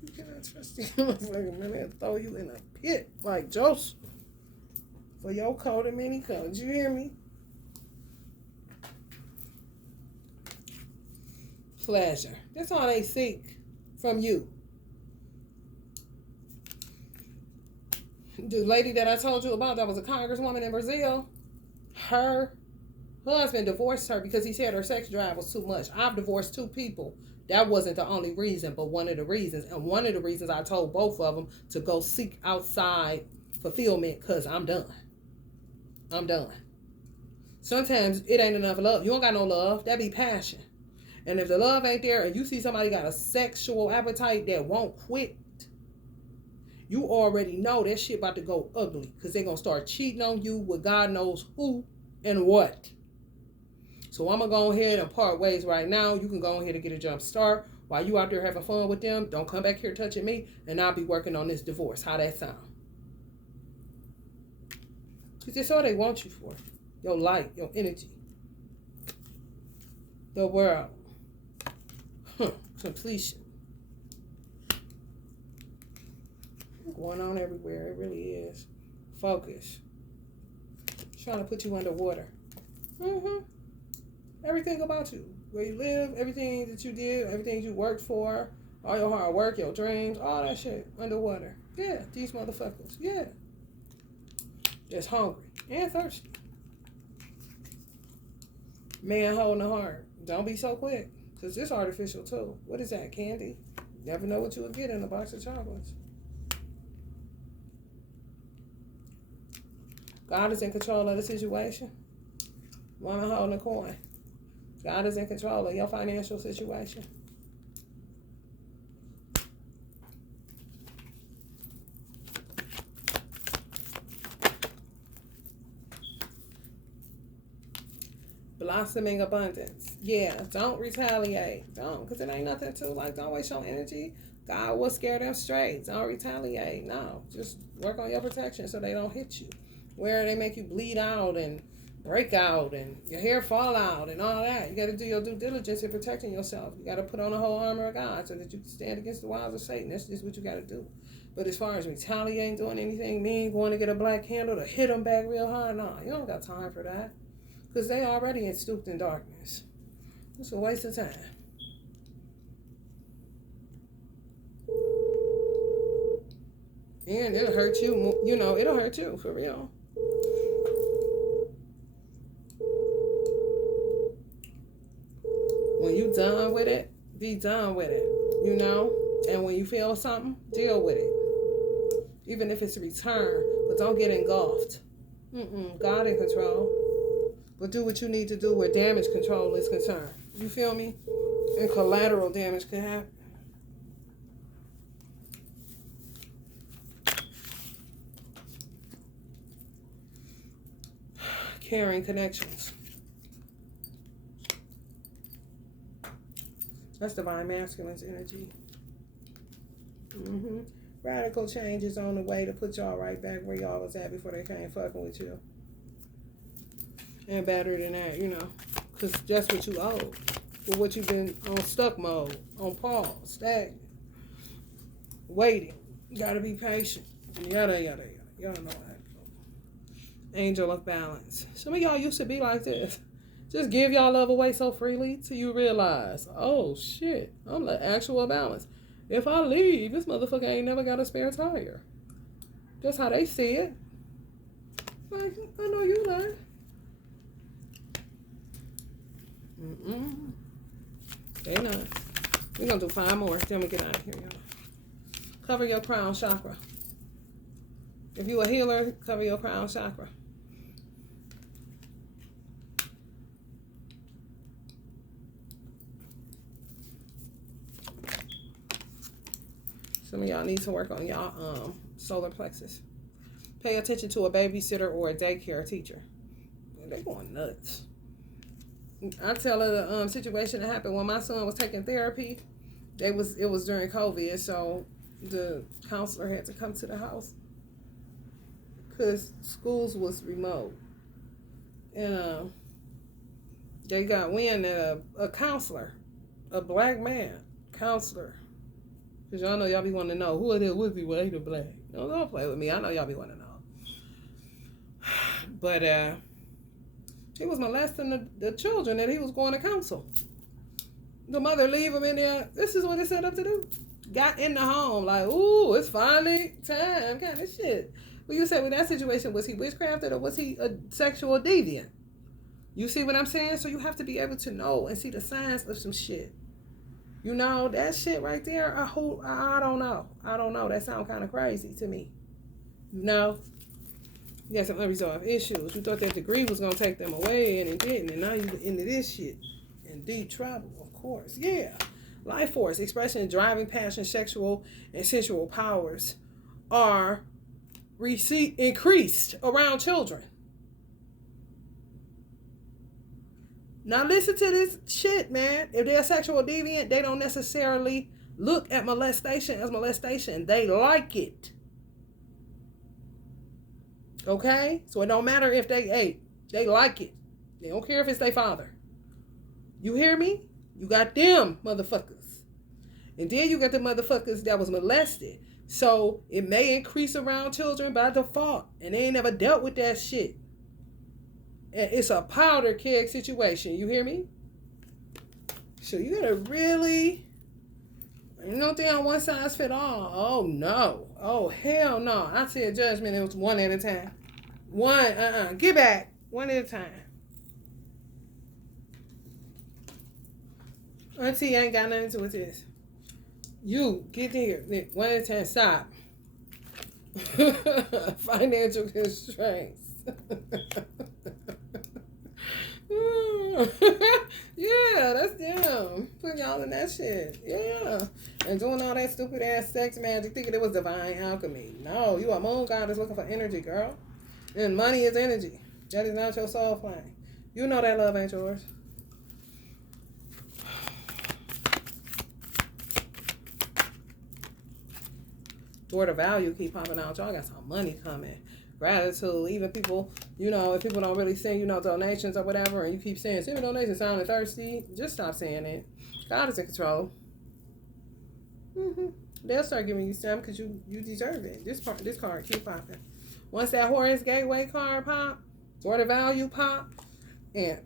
You cannot trust these motherfuckers, man. They'll throw you in a pit like Joseph. For your coat and many colors. You hear me? Pleasure. That's all they seek from you. The lady that I told you about that was a congresswoman in Brazil, her husband divorced her because he said her sex drive was too much. I've divorced 2 people. That wasn't the only reason, but one of the reasons. And one of the reasons I told both of them to go seek outside fulfillment because I'm done. I'm done. Sometimes it ain't enough love. You don't got no love. That be passion. And if the love ain't there and you see somebody got a sexual appetite that won't quit, you already know that shit about to go ugly because they're going to start cheating on you with God knows who and what. So I'm going to go ahead and part ways right now. You can go ahead and get a jump start. While you out there having fun with them, don't come back here touching me and I'll be working on this divorce. How that sound? Because that's all they want you for. Your light, your energy. The world. Completion. Going on everywhere. It really is. Focus. Trying to put you underwater. Everything about you. Where you live, everything that you did, everything you worked for, all your hard work, your dreams, all that shit underwater. Yeah, these motherfuckers. Yeah. Just hungry and thirsty. Man holding a heart. Don't be so quick. Because it's artificial too. What is that, candy? Never know what you would get in a box of chocolates. God is in control of the situation. Woman holding a coin. God is in control of your financial situation. Blossoming abundance. Yeah, don't retaliate. Don't, because it ain't nothing to, like, don't waste your energy. God will scare them straight. Don't retaliate. No, just work on your protection so they don't hit you. Where they make you bleed out and break out and your hair fall out and all that. You got to do your due diligence in protecting yourself. You got to put on the whole armor of God so that you can stand against the wiles of Satan. That's just what you got to do. But as far as retaliating, doing anything mean, going to get a black candle to hit them back real hard, no, you don't got time for that. Because they already stooped in darkness. It's a waste of time. And it'll hurt you. You know, it'll hurt you, for real. When you done with it, be done with it, you know? And when you feel something, deal with it. Even if it's a return, but don't get engulfed. God in control. But do what you need to do where damage control is concerned. You feel me? And collateral damage can happen. Caring connections. That's divine masculine's energy. Radical change is on the way to put y'all right back where y'all was at before they came fucking with you. And better than that, you know. Because that's what you owe. For what you've been on stuck mode, on pause, stagnant, waiting. You gotta be patient. Yada, yada, yada. Y'all know that. Angel of balance. Some of y'all used to be like this. Just give y'all love away so freely till you realize, oh shit, I'm the actual balance. If I leave, this motherfucker ain't never got a spare tire. That's how they see it. Like, I know you learn. They not. We're gonna do 5 more, then we get out of here, y'all. Cover your crown chakra. If you a healer, cover your crown chakra. Some of y'all need to work on y'all solar plexus. Pay attention to a babysitter or a daycare teacher. They going nuts. I tell her the situation that happened when my son was taking therapy. It was during COVID, so the counselor had to come to the house because schools was remote, and they got wind that a counselor, a black man counselor. Because y'all know y'all be wanting to know who it is, was he white or black? Don't play with me. I know y'all be wanting to know. But he was molesting the children that he was going to counsel. The mother leave him in there. This is what it's set up to do. Got in the home like, ooh, it's finally time. Kind of shit. Well, you said with that situation, was he witchcrafted or was he a sexual deviant? You see what I'm saying? So you have to be able to know and see the signs of some shit. You know, that shit right there, I don't know. I don't know. That sounds kind of crazy to me. You know? You got some unresolved issues. You thought that degree was going to take them away, and it didn't. And now you're into this shit. In deep trouble, of course. Yeah. Life force, expression, driving, passion, sexual, and sensual powers are increased around children. Now listen to this shit, man. If they're a sexual deviant, they don't necessarily look at molestation as molestation. They like it. Okay? So it don't matter if they like it. They don't care if it's their father. You hear me? You got them motherfuckers. And then you got the motherfuckers that was molested. So it may increase around children by default. And they ain't never dealt with that shit. And it's a powder keg situation. You hear me? So you gotta really, ain't no thing on one size fit all. Oh no. Oh hell no. I said judgment, it was one at a time. Get back. One at a time. Auntie ain't got nothing to do with this. You get here. One at a time. Stop. Financial constraints. Yeah, that's them. Put y'all in that shit. Yeah. And doing all that stupid ass sex magic, thinking it was divine alchemy. No, you a moon goddess looking for energy, girl. And money is energy. That is not your soul flame. You know that love ain't yours. Daughter value keep popping out. Y'all got some money coming. Gratitude. Even people, you know, if people don't really send, you know, donations or whatever, and you keep saying, send me donations, sounding thirsty, just stop saying it. God is in control. They'll start giving you some because you deserve it. This card keep popping. Once that Horus Gateway card pop, daughter value pop, and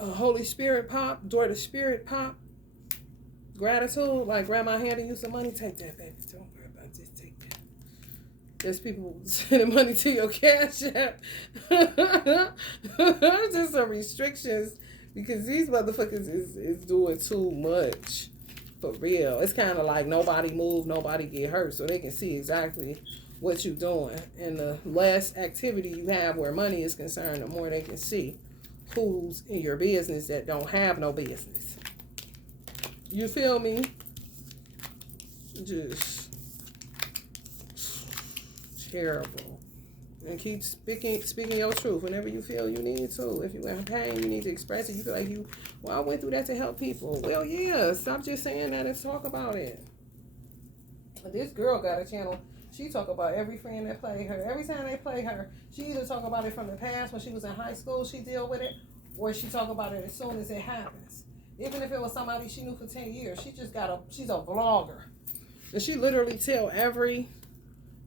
Holy Spirit pop, daughter spirit pop, gratitude, like grandma handing you some money, take that, baby. Don't worry about it. Just take that. There's people sending money to your cash app. Just some restrictions because these motherfuckers is doing too much. For real. It's kind of like nobody move, nobody get hurt, so they can see exactly what you're doing. And the less activity you have where money is concerned, the more they can see who's in your business that don't have no business. You feel me? Just terrible. And keep speaking your truth whenever you feel you need to. If you're in pain, you need to express it. You feel like I went through that to help people. Well, yeah, stop just saying that and talk about it. This girl got a channel. She talk about every friend that played her. Every time they play her, she either talk about it from the past when she was in high school, she deal with it, or she talk about it as soon as it happens. Even if it was somebody she knew for 10 years, she's a vlogger. And she literally tell every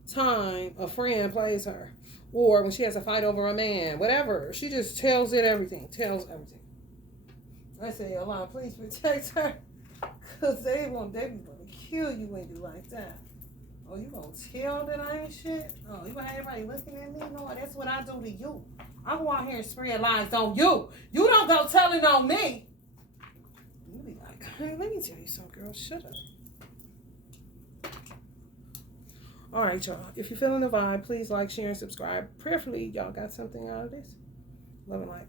time a friend plays her. Or when she has a fight over a man, whatever. She just tells everything. I say, Allah, please protect her. Because they be going to kill you when you like that. Oh, you going to tell that I ain't shit? Oh, you going to have everybody looking at me? No, that's what I do to you. I go out here and spread lies on you. You don't go telling on me. You be like, hey, let me tell you something, girl. Shut up. All right, y'all. If you're feeling the vibe, please like, share, and subscribe. Prayerfully, y'all got something out of this. Love and light.